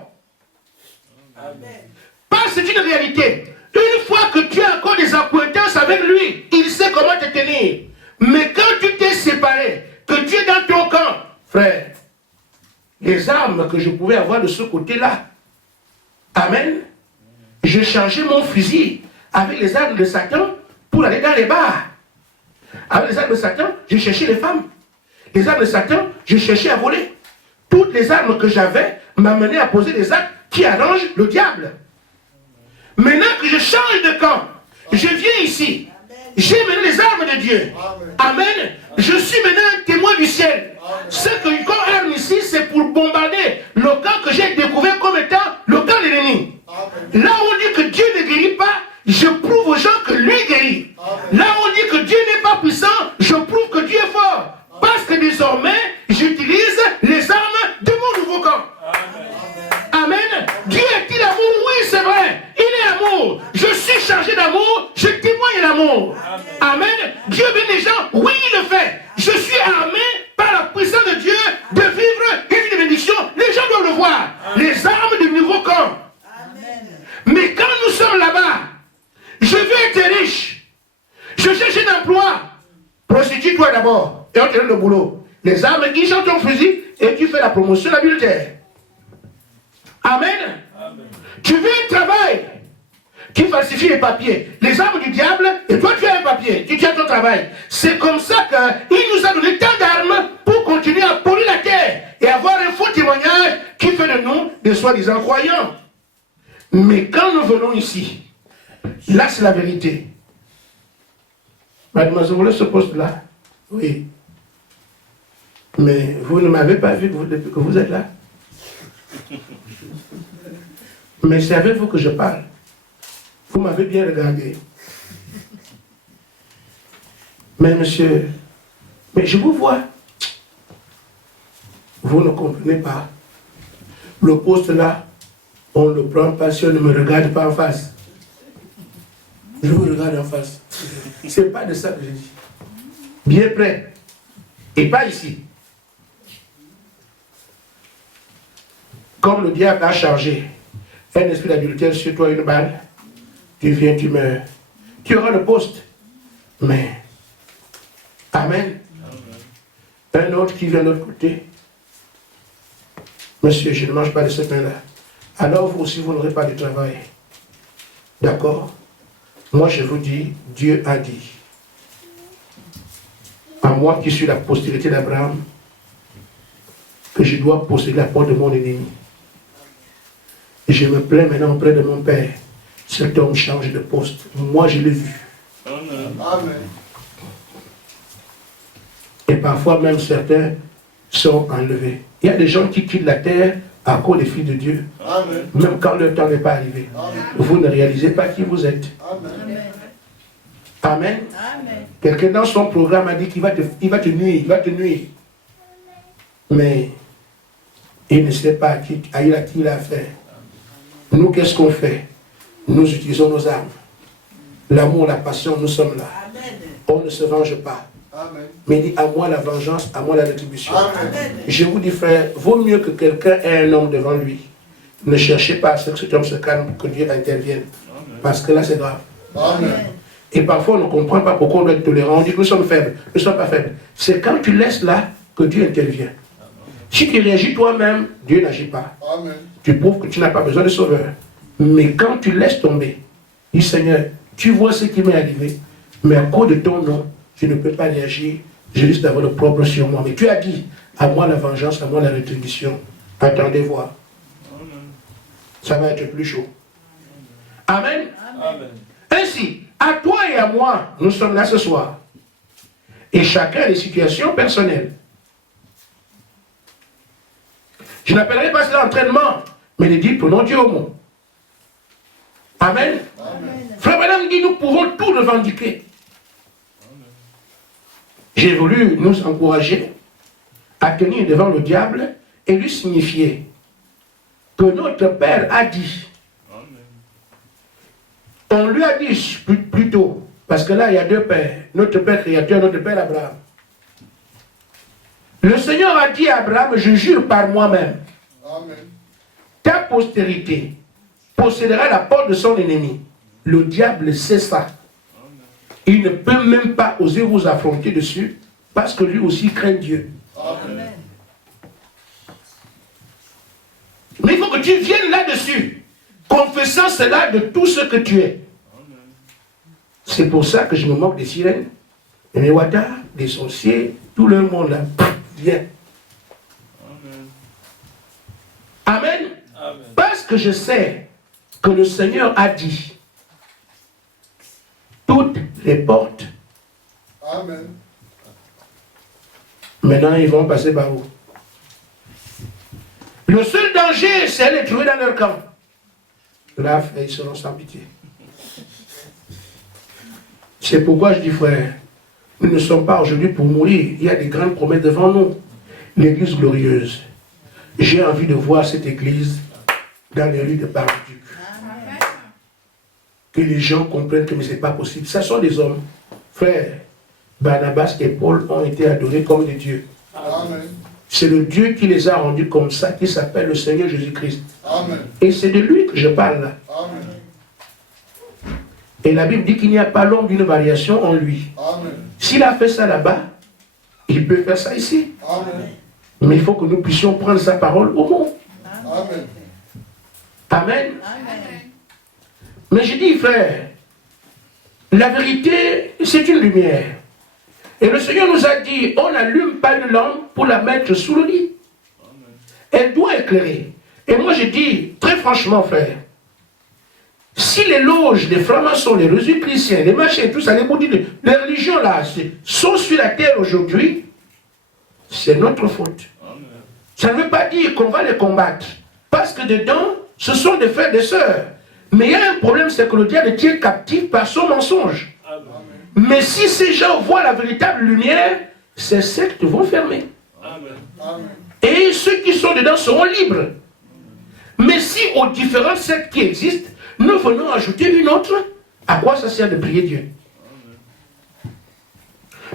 Parce que c'est une réalité. Une fois que tu as encore des acquaintances avec lui, il sait comment te tenir. Mais quand tu t'es séparé, que tu es dans ton camp, frère, les armes que je pouvais avoir de ce côté-là, amen, je changeais mon fusil avec les armes de Satan pour aller dans les bars. Avec les armes de Satan, je cherchais les femmes. Les armes de Satan, je cherchais à voler. Toutes les armes que j'avais m'amenaient à poser des actes qui arrangent le diable. Maintenant que je change de camp, je viens ici. J'ai maintenant les armes de Dieu. Amen. Je suis maintenant un témoin du ciel. Ce que qu'on arme ici, c'est pour bombarder le camp que j'ai découvert comme étant le camp de l'ennemi. Là où on dit que Dieu ne guérit pas, je prouve aux gens que lui guérit. Là où on dit que Dieu n'est pas puissant, je prouve que Dieu est fort. Parce que désormais, j'utilise les armes de mon nouveau camp. Amen. Dieu est-il amour? Oui, c'est vrai. Il est amour. Je suis chargé d'amour. Je témoigne l'amour. Amen. Dieu bénit les gens? Oui, il le fait. Je suis armé par la D'accord. Et on te donne le boulot. Les armes, ils chantent ton fusil et tu fais la promotion adultère. Amen. Amen. Tu veux un travail qui falsifie les papiers. Les armes du diable, et toi tu as un papier, tu tiens ton travail. C'est comme ça qu'il nous a donné tant d'armes pour continuer à polluer la terre et avoir un faux témoignage qui fait de nous des soi-disant croyants. Mais quand nous venons ici, là c'est la vérité. Mademoiselle, vous voulez ce poste-là? Oui. Mais vous ne m'avez pas vu depuis que vous êtes là. Mais c'est avec vous que je parle. Vous m'avez bien regardé. Mais monsieur, mais je vous vois. Vous ne comprenez pas. Le poste là, on ne le prend pas si on ne me regarde pas en face. Je vous regarde en face. C'est pas de ça que je dis. Bien près. Et pas ici. Comme le diable a chargé un esprit d'adultère sur toi, une balle, tu viens, tu meurs. Tu auras le poste. Mais, Amen. Un autre qui vient de l'autre côté. Monsieur, je ne mange pas de ce pain-là. Alors vous aussi, vous n'aurez pas de travail. D'accord? Moi, je vous dis, Dieu a dit, à moi qui suis la postérité d'Abraham, que je dois posséder la porte de mon ennemi. Et je me plains maintenant auprès de mon Père. Cet homme change de poste. Moi, je l'ai vu. Amen. Et parfois, même certains sont enlevés. Il y a des gens qui quittent la terre à cause des filles de Dieu. Amen. Même quand leur temps n'est pas arrivé. Amen. Vous ne réalisez pas qui vous êtes. Amen. Amen. Amen. Quelqu'un dans son programme a dit qu'il va te nuire, il va te nuire. Mais il ne sait pas à qui il a affaire. Nous, qu'est-ce qu'on fait? Nous utilisons nos armes. L'amour, la passion, nous sommes là. Amen. On ne se venge pas. Amen. Mais il dit à moi la vengeance, à moi la rétribution. Amen. Je vous dis, frère, vaut mieux que quelqu'un ait un homme devant lui. Ne cherchez pas à ce que cet homme se calme, que Dieu intervienne. Parce que là, c'est grave. Amen. Et parfois, on ne comprend pas pourquoi on doit être tolérant. On dit que nous sommes faibles. Nous ne sommes pas faibles. C'est quand tu laisses là que Dieu intervient. Si tu réagis toi-même, Dieu n'agit pas. Amen. Tu prouves que tu n'as pas besoin de sauveur. Mais quand tu laisses tomber, dis Seigneur, tu vois ce qui m'est arrivé, mais à cause de ton nom, je ne peux pas réagir. Je risque d'avoir le propre sur moi. Mais tu as dit, à moi la vengeance, à moi la rétribution. Attendez voir. Ça va être plus chaud. Amen. Amen. Ainsi, à toi et à moi, nous sommes là ce soir. Et chacun a des situations personnelles. Je n'appellerai pas cela entraînement, mais de dire prenons Dieu au mot. Amen. Frère Branham dit nous pouvons tout revendiquer. J'ai voulu nous encourager à tenir devant le diable et lui signifier que notre Père a dit. On lui a dit plutôt, parce que là il y a deux pères, notre Père créateur, notre Père Abraham. Le Seigneur a dit à Abraham, je jure par moi-même, Amen. ta postérité possédera la porte de son ennemi. Le diable sait ça. Il ne peut même pas oser vous affronter dessus, parce que lui aussi craint Dieu. Amen. Mais il faut que tu viennes là-dessus, confessant cela de tout ce que tu es. C'est pour ça que je me moque des sirènes, des méwatas, des sorciers, tout le monde là. Viens. Amen. Amen. Parce que je sais que le Seigneur a dit toutes les portes. Amen. Maintenant, ils vont passer par où? Le seul danger, c'est les trouver dans leur camp. Là, ils seront sans pitié. C'est pourquoi je dis, frère, nous ne sommes pas aujourd'hui pour mourir. Il y a des grandes promesses devant nous. L'église glorieuse. J'ai envie de voir cette église dans les rues de Bar-le-Duc. Que les gens comprennent que ce n'est pas possible. Ce sont des hommes. Frère, Barnabas et Paul ont été adorés comme des dieux. Amen. C'est le Dieu qui les a rendus comme ça, qui s'appelle le Seigneur Jésus-Christ. Amen. Et c'est de lui que je parle là. Amen. Et la Bible dit qu'il n'y a pas l'ombre d'une variation en lui. Amen. S'il a fait ça là-bas, Il peut faire ça ici. Amen. Mais il faut que nous puissions prendre sa parole au mot. Amen. Amen. Amen. Mais j'ai dit, frère, la vérité, c'est une lumière. Et le Seigneur nous a dit, on n'allume pas une lampe pour la mettre sous le lit. Elle doit éclairer. Et moi, je dis, très franchement, frère, si les loges, les francs-maçons, les rosicruciens, les machins, tout ça, les bouddhistes, les religions là, sont sur la terre aujourd'hui, c'est notre faute. Ça ne veut pas dire qu'on va les combattre. Parce que dedans, ce sont des frères et des sœurs. Mais il y a un problème, c'est que le diable tient captif par son mensonge. Amen. Mais si ces gens voient la véritable lumière, ces sectes vont fermer. Amen. Et ceux qui sont dedans seront libres. Mais si aux différentes sectes qui existent, nous venons ajouter une autre, à quoi ça sert de prier Dieu?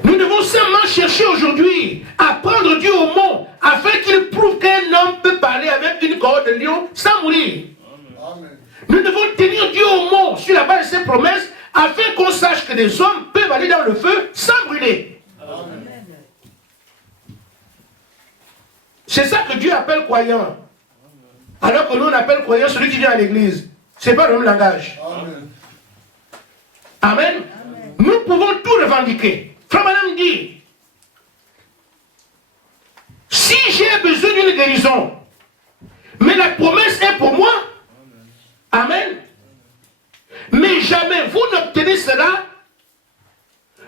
Nous devons seulement chercher aujourd'hui à prendre Dieu au mot, afin qu'il prouve qu'un homme peut parler avec une corde de lion sans mourir. Amen. Nous devons tenir Dieu au mot sur la base de ses promesses, afin qu'on sache que des hommes peuvent aller dans le feu sans brûler. Amen. C'est ça que Dieu appelle croyant. Alors que nous on appelle croyant celui qui vient à l'église. Ce n'est pas le même langage. Amen. Amen. Amen. Nous pouvons tout revendiquer. Frère Madame dit, si j'ai besoin d'une guérison, mais la promesse est pour moi, Amen. Mais jamais vous n'obtenez cela,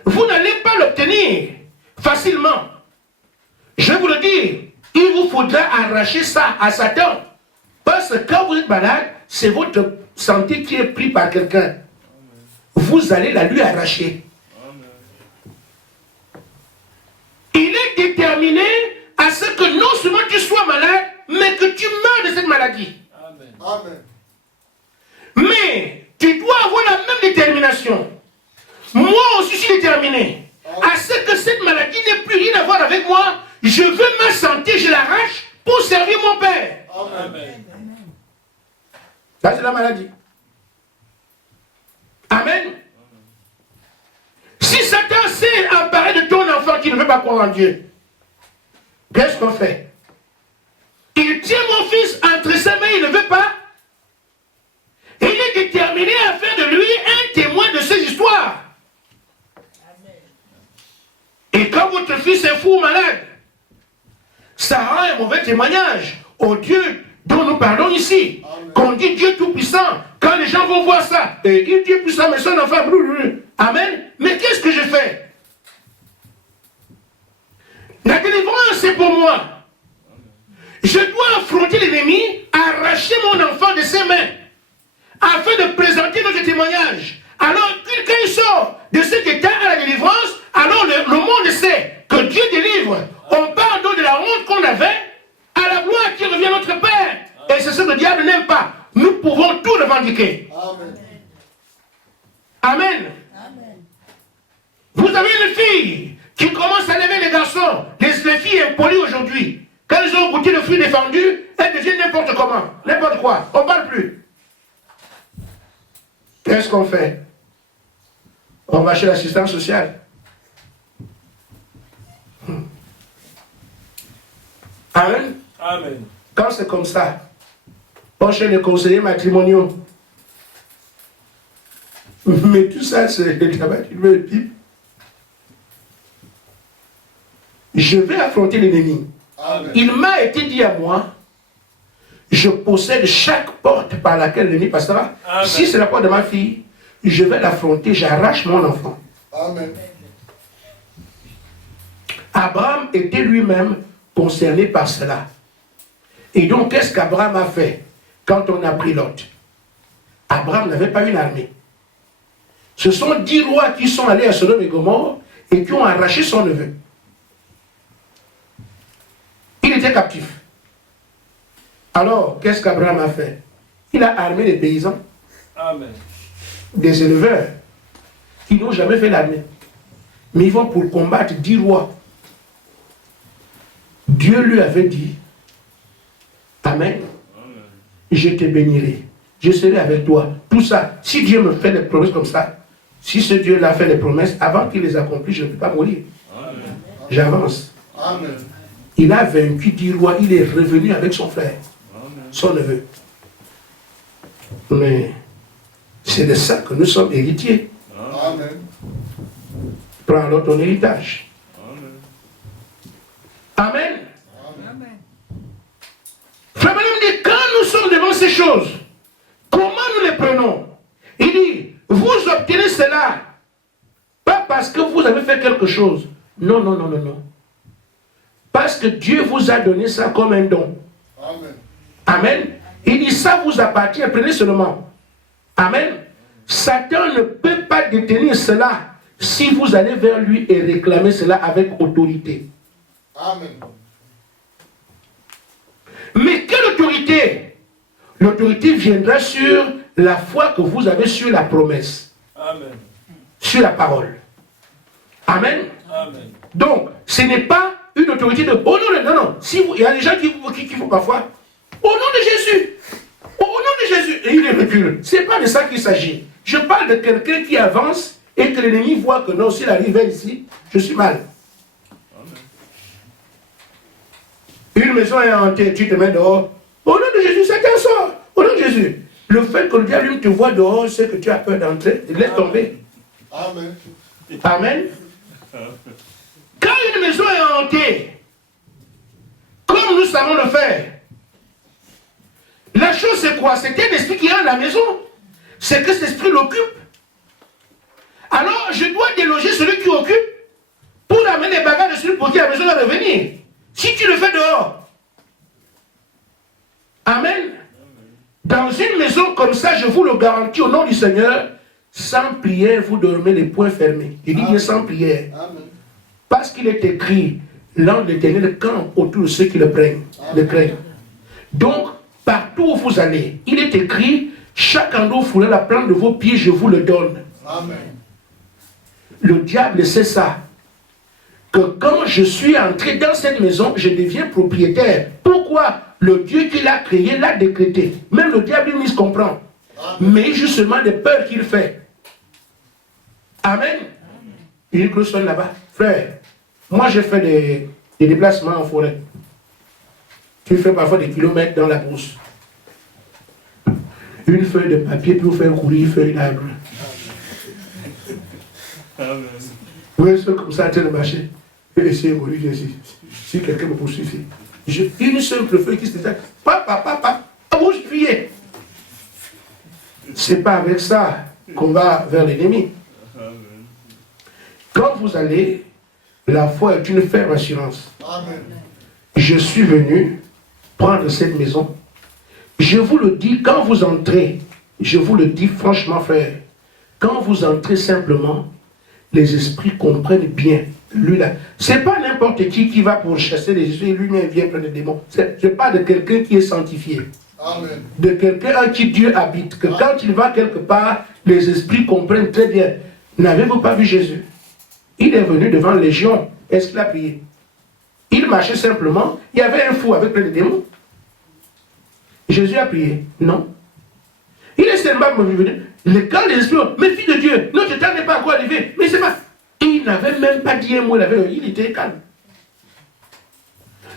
vous n'allez pas l'obtenir facilement. Je vais vous le dire, il vous faudra arracher ça à Satan. Parce que quand vous êtes malade, c'est votre santé qui est prise par quelqu'un. Vous allez la lui arracher. Il est déterminé à ce que non seulement tu sois malade, mais que tu meurs de cette maladie. Amen. Amen. Mais tu dois avoir la même détermination. Moi aussi, je suis déterminé à ce que cette maladie n'ait plus rien à voir avec moi. Je veux ma santé, je l'arrache pour servir mon Père. Amen. Là, c'est la maladie. Amen. Si Satan s'est emparé de ton enfant qui ne veut pas croire en Dieu, qu'est-ce qu'on fait? Il tient mon fils entre ses mains, il ne veut pas. Et il est déterminé à faire de lui un témoin de ces histoires. Amen. Et quand votre fils est fou ou malade, ça rend un mauvais témoignage au Dieu dont nous parlons ici. Qu'on dit Dieu Tout-Puissant, quand les gens vont voir ça, et il dit puissant, mais son enfant, Amen. Mais qu'est-ce que je fais? La délivrance, c'est pour moi. Je dois affronter l'ennemi, arracher mon enfant de ses mains, afin de présenter notre témoignage. Alors, quand il sort de cet état à la délivrance, alors le monde sait que Dieu délivre. On parle donc de la honte qu'on avait à la gloire qui revient à notre Père. Et c'est ce que le diable n'aime pas. Nous pouvons tout revendiquer. Amen. Amen. Amen. Vous avez une fille qui commence à lever les garçons. Les filles impolies aujourd'hui. Quand elles ont goûté le fruit défendu, elles deviennent n'importe comment. N'importe quoi. On ne parle plus. Qu'est-ce qu'on fait? On va chez l'assistance sociale. Amen. Amen. Quand c'est comme ça, on chez les conseillers matrimoniaux. Mais tout ça, c'est le travail d'une pipe. Je vais affronter l'ennemi. Il m'a été dit à moi, je possède chaque porte par laquelle l'ennemi passera. Amen. Si c'est la porte de ma fille, je vais l'affronter, j'arrache mon enfant. Amen. Abraham était lui-même concerné par cela. Et donc, qu'est-ce qu'Abraham a fait quand on a pris Lot? Abraham n'avait pas une armée. Ce sont 10 rois qui sont allés à Sodome et Gomorrhe et qui ont arraché son neveu. Il était captif. Alors, qu'est-ce qu'Abraham a fait? Il a armé les paysans. Amen. Des éleveurs qui n'ont jamais fait l'armée. Mais ils vont pour combattre 10 rois. Dieu lui avait dit, Amen, je te bénirai, je serai avec toi. Tout ça, si Dieu me fait des promesses comme ça, si ce Dieu-là fait des promesses, avant qu'il les accomplisse, je ne peux pas mourir. Amen. j'avance. Amen. Il a vaincu 10 rois, il est revenu avec son frère, son neveu. Mais c'est de ça que nous sommes héritiers. Amen. Prends alors ton héritage. Amen. Amen. Frère Branham dit, quand nous sommes devant ces choses, comment nous les prenons? Il dit, vous obtenez cela, pas parce que vous avez fait quelque chose. Non, non, non, non, non. Parce que Dieu vous a donné ça comme un don. Amen. Amen. Il dit, ça vous appartient, prenez seulement. Amen. Satan ne peut pas détenir cela si vous allez vers lui et réclamer cela avec autorité. Amen. Mais quelle autorité? L'autorité viendra sur la foi que vous avez sur la promesse. Amen. Sur la parole. Amen. Amen. Donc, ce n'est pas une autorité de... Oh non, non, non. Si vous... Il y a des gens qui font parfois... Au nom de Jésus. Au nom de Jésus. Et il recule. Ce n'est pas de ça qu'il s'agit. Je parle de quelqu'un qui avance et que l'ennemi voit que non, s'il arrive ici, je suis mal. Une maison est hantée, tu te mets dehors. Au nom de Jésus, Satan sort. Au nom de Jésus. Le fait que le diable te voit dehors, c'est que tu as peur d'entrer. Laisse tomber. Amen. Amen. Quand une maison est hantée, comme nous savons le faire, la chose c'est quoi? C'est un esprit qui est dans la maison. C'est que cet esprit l'occupe. Alors, je dois déloger celui qui occupe pour amener les bagages de celui pour qui la maison doit revenir. Si tu le fais dehors. Amen. Dans une maison comme ça, je vous le garantis au nom du Seigneur, sans prière, vous dormez les poings fermés. Il dit bien sans prière. Amen. Parce qu'il est écrit, l'ange de l'Éternel campe autour de ceux qui le craignent. Donc, partout où vous allez, il est écrit, chaque endroit où vous foulez la plante de vos pieds, je vous le donne. Amen. Le diable sait ça. Que quand je suis entré dans cette maison, je deviens propriétaire. Pourquoi? Le Dieu qui l'a créé l'a décrété. Même le diable, il se comprend. Mais justement des peurs qu'il fait. Amen. Une cloche sonne là-bas. Frère, moi j'ai fait des déplacements en forêt. Tu fais parfois des kilomètres dans la brousse. Une feuille de papier pour faire courir une feuille d'arbre. Amen. Vous êtes seul comme ça en train de marcher. Et essayer de mourir ici. Si quelqu'un me poursuit ici. Une simple feuille qui se dit, papa, vous fuyez. C'est pas avec ça qu'on va vers l'ennemi. Quand vous allez, la foi est une ferme assurance. Amen. Je suis venu prendre cette maison. Je vous le dis, quand vous entrez, je vous le dis franchement, frère, quand vous entrez simplement, les esprits comprennent bien. Lui là, c'est pas n'importe qui va pour chasser les esprits, lui-même vient plein de démons. Je parle de quelqu'un qui est sanctifié. Amen. De quelqu'un en qui Dieu habite. Que quand il va quelque part, les esprits comprennent très bien. N'avez-vous pas vu Jésus? Il est venu devant les légion. Est-ce qu'il a prié? Il marchait simplement. Il y avait un fou avec plein de démons. Jésus a prié? Non. Il est seulement venu. Quand les esprits ont, mais fille de Dieu, notre temps n'est pas encore arrivé. Mais c'est pas. Il n'avait même pas dit un mot. Il était calme.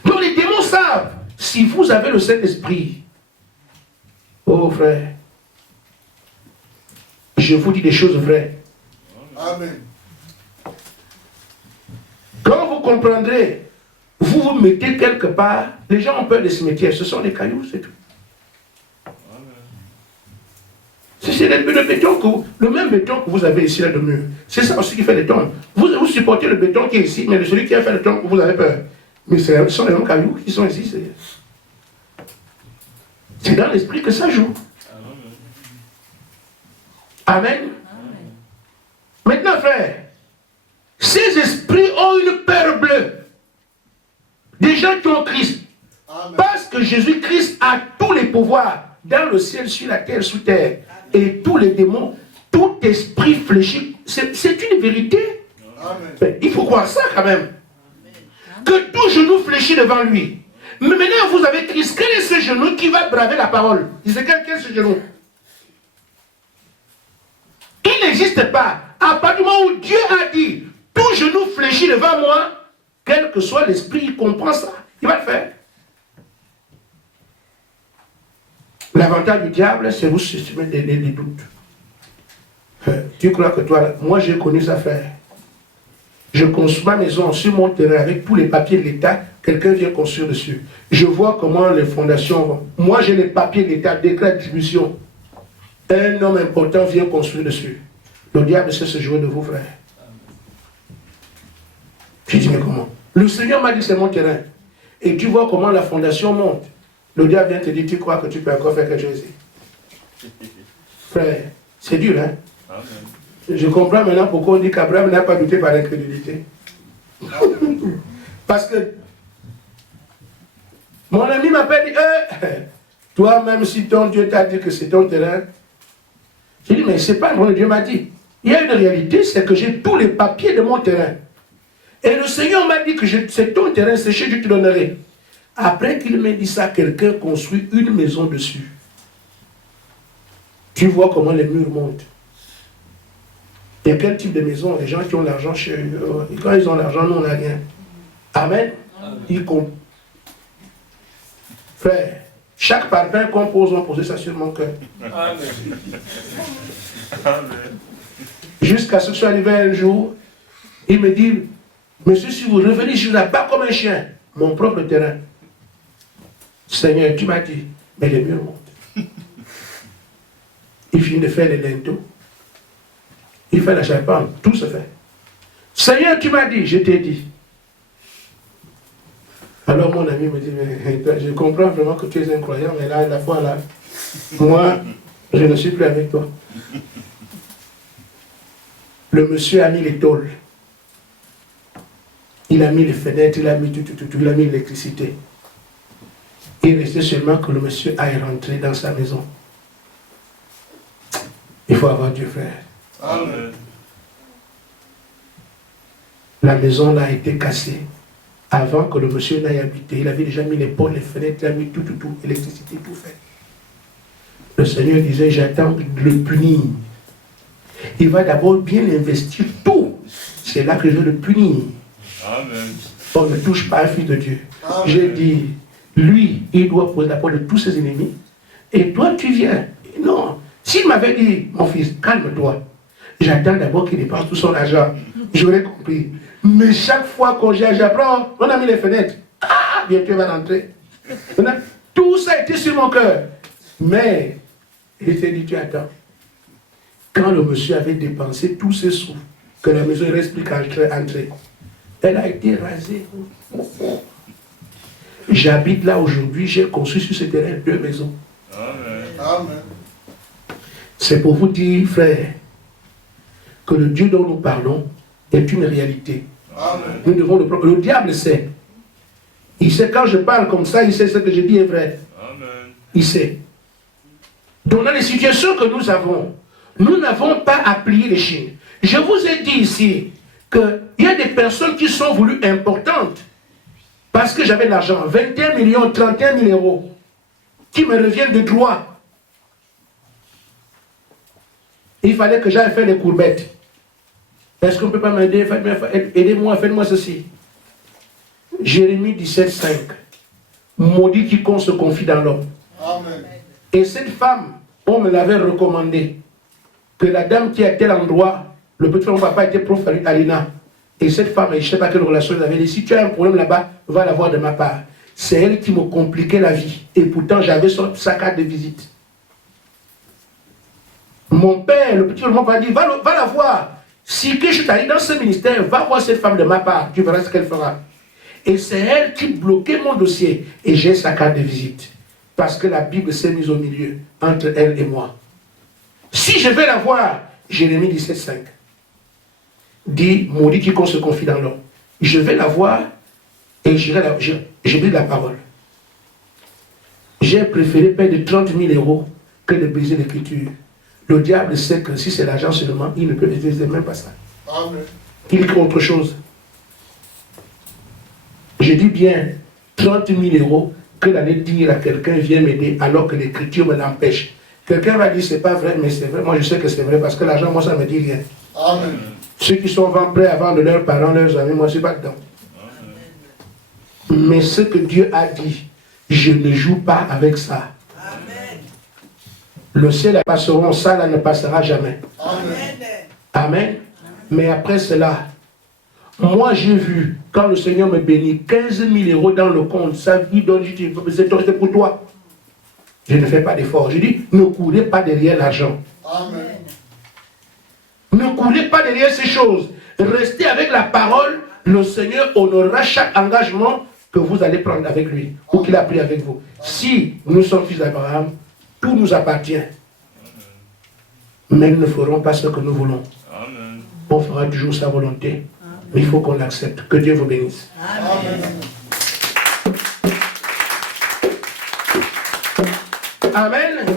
Donc les démons savent. Si vous avez le Saint-Esprit, oh frère, je vous dis des choses vraies. Amen. Quand vous comprendrez, vous vous mettez quelque part, les gens ont peur des cimetières, ce sont des cailloux, c'est tout. C'est le même béton que vous avez ici là de mur. C'est ça aussi qui fait les tombes. Vous supportez le béton qui est ici, mais celui qui a fait le tombe, vous avez peur. Mais ce sont les mêmes cailloux qui sont ici. C'est dans l'esprit que ça joue. Amen. Maintenant, frère, ces esprits ont une peur bleue. Des gens qui ont Christ. Amen. Parce que Jésus-Christ a tous les pouvoirs dans le ciel, sur la terre, sous terre. Et tous les démons, tout esprit fléchi. C'est une vérité. Amen. Mais il faut croire ça quand même. Que tout genou fléchit devant lui. Mais maintenant, vous avez Christ. Quel est ce genou qui va braver la parole? Quel est ce genou? Il n'existe pas. À partir du moment où Dieu a dit, tout genou fléchit devant moi, quel que soit l'esprit, il comprend ça. Il va le faire. L'avantage du diable, c'est vous susciter des doutes. Tu crois que toi, moi j'ai connu ça, frère. Je construis ma maison sur mon terrain avec tous les papiers de l'État, quelqu'un vient construire dessus. Je vois comment les fondations vont. Moi j'ai les papiers de l'État, décret de distribution. Un homme important vient construire dessus. Le diable sait se jouer de vous, frère. Je dis, mais comment? Le Seigneur m'a dit c'est mon terrain. Et tu vois comment la fondation monte. Le diable vient te dire, tu crois que tu peux encore faire quelque chose ici? Frère, c'est dur, hein? Amen. Je comprends maintenant pourquoi on dit qu'Abraham n'a pas douté par l'incrédulité. Parce que mon ami m'appelle, dit, toi-même, si ton Dieu t'a dit que c'est ton terrain, j'ai dit, mais c'est pas moi, Dieu m'a dit. Il y a une réalité, c'est que j'ai tous les papiers de mon terrain. Et le Seigneur m'a dit que c'est ton terrain séché, je te donnerai. Après qu'il m'ait dit ça, quelqu'un construit une maison dessus. Tu vois comment les murs montent. Il y a quel type de maison? Les gens qui ont l'argent chez eux. Et quand ils ont l'argent, nous on n'a rien. Amen. Ils comptent. Frère, chaque parpaing qu'on pose, on pose ça sur mon cœur. Amen. Jusqu'à ce que je sois arrivé un jour, il me dit, monsieur, si vous revenez, je vous abats comme un chien. Mon propre terrain. Seigneur, tu m'as dit, mais les murs montent. Il finit de faire les linteaux. Il fait la charpente, tout se fait. Seigneur, tu m'as dit, je t'ai dit. Alors mon ami me dit, mais je comprends vraiment que tu es incroyant, mais là, la fois là, moi, je ne suis plus avec toi. Le monsieur a mis les tôles. Il a mis les fenêtres, il a mis tout, il a mis l'électricité. Il restait seulement que le monsieur aille rentrer dans sa maison. Il faut avoir Dieu, frère. Amen. La maison là a été cassée. Avant que le monsieur n'aille habiter, il avait déjà mis les portes, les fenêtres, il a mis tout, l'électricité, tout fait. Le Seigneur disait, j'attends de le punir. Il va d'abord bien investir tout. C'est là que je veux le punir. Amen. On ne touche pas un fils de Dieu. J'ai dit, lui, il doit poser la porte de tous ses ennemis. Et toi, tu viens. Non. S'il m'avait dit, mon fils, calme-toi. J'attends d'abord qu'il dépense tout son argent. J'aurais compris. Mais chaque fois qu'on j'apprends, on a mis les fenêtres. Ah, bientôt il va rentrer. Tout ça a été sur mon cœur. Mais, il s'est dit, tu attends. Quand le monsieur avait dépensé tous ses sous, que la maison reste plus qu'à entrer, elle a été rasée. J'habite là aujourd'hui, j'ai construit sur ce terrain 2 maisons. Amen. C'est pour vous dire, frère, que le Dieu dont nous parlons est une réalité. Amen. Nous devons le diable sait. Il sait quand je parle comme ça, il sait ce que je dis est vrai. Amen. Il sait. Donc dans les situations que nous avons, nous n'avons pas à plier les chines. Je vous ai dit ici qu'il y a des personnes qui sont voulues importantes parce que j'avais de l'argent, 21 millions, 31 000 euros, qui me reviennent de droit. Il fallait que j'aille faire les courbettes. Est-ce qu'on ne peut pas m'aider? Aidez-moi, faites-moi ceci. Jérémie 17,5. Maudit quiconque se confie dans l'homme. Amen. Et cette femme, on me l'avait recommandé. Que la dame qui est à tel endroit, le petit frère papa était prof à l'INA. Et cette femme, je ne sais pas quelle relation elle avait dit, si tu as un problème là-bas, va la voir de ma part. C'est elle qui me compliquait la vie. Et pourtant, j'avais sa carte de visite. Mon père, le petit frère m'a dit, va la voir. Si que je t'arrive dans ce ministère, va voir cette femme de ma part. Tu verras ce qu'elle fera. Et c'est elle qui bloquait mon dossier. Et j'ai sa carte de visite. Parce que la Bible s'est mise au milieu, entre elle et moi. Si je vais la voir, Jérémie 17,5 dit, maudit quiconque se confie dans l'homme. Je vais la voir et j'ai pris la parole. J'ai préféré payer de 30 000 euros que de briser l'écriture. Le diable sait que si c'est l'argent seulement, il ne peut utiliser même pas ça. Amen. Il écrit autre chose. Je dis bien 30 000 euros que d'aller dire à quelqu'un viens m'aider alors que l'écriture me l'empêche. Quelqu'un va dire c'est pas vrai, mais c'est vrai. Moi je sais que c'est vrai parce que l'argent, moi ça ne me dit rien. Amen. Ceux qui sont prêts à vendre leurs parents, leurs amis, moi je ne suis pas dedans. Amen. Mais ce que Dieu a dit, je ne joue pas avec ça. Amen. Le ciel passeront, ça là ne passera jamais. Amen. Amen. Mais après cela, moi j'ai vu, quand le Seigneur me bénit, 15 000 euros dans le compte, sa vie donne, je dis, c'est pour toi. Je ne fais pas d'effort. Je dis, ne courez pas derrière l'argent. Amen. Ne courez pas derrière ces choses. Restez avec la parole. Le Seigneur honorera chaque engagement que vous allez prendre avec lui ou qu'il a pris avec vous. Si nous sommes fils d'Abraham, tout nous appartient. Mais nous ne ferons pas ce que nous voulons. Amen. On fera toujours sa volonté. Mais il faut qu'on l'accepte. Que Dieu vous bénisse. Amen. Amen. Amen.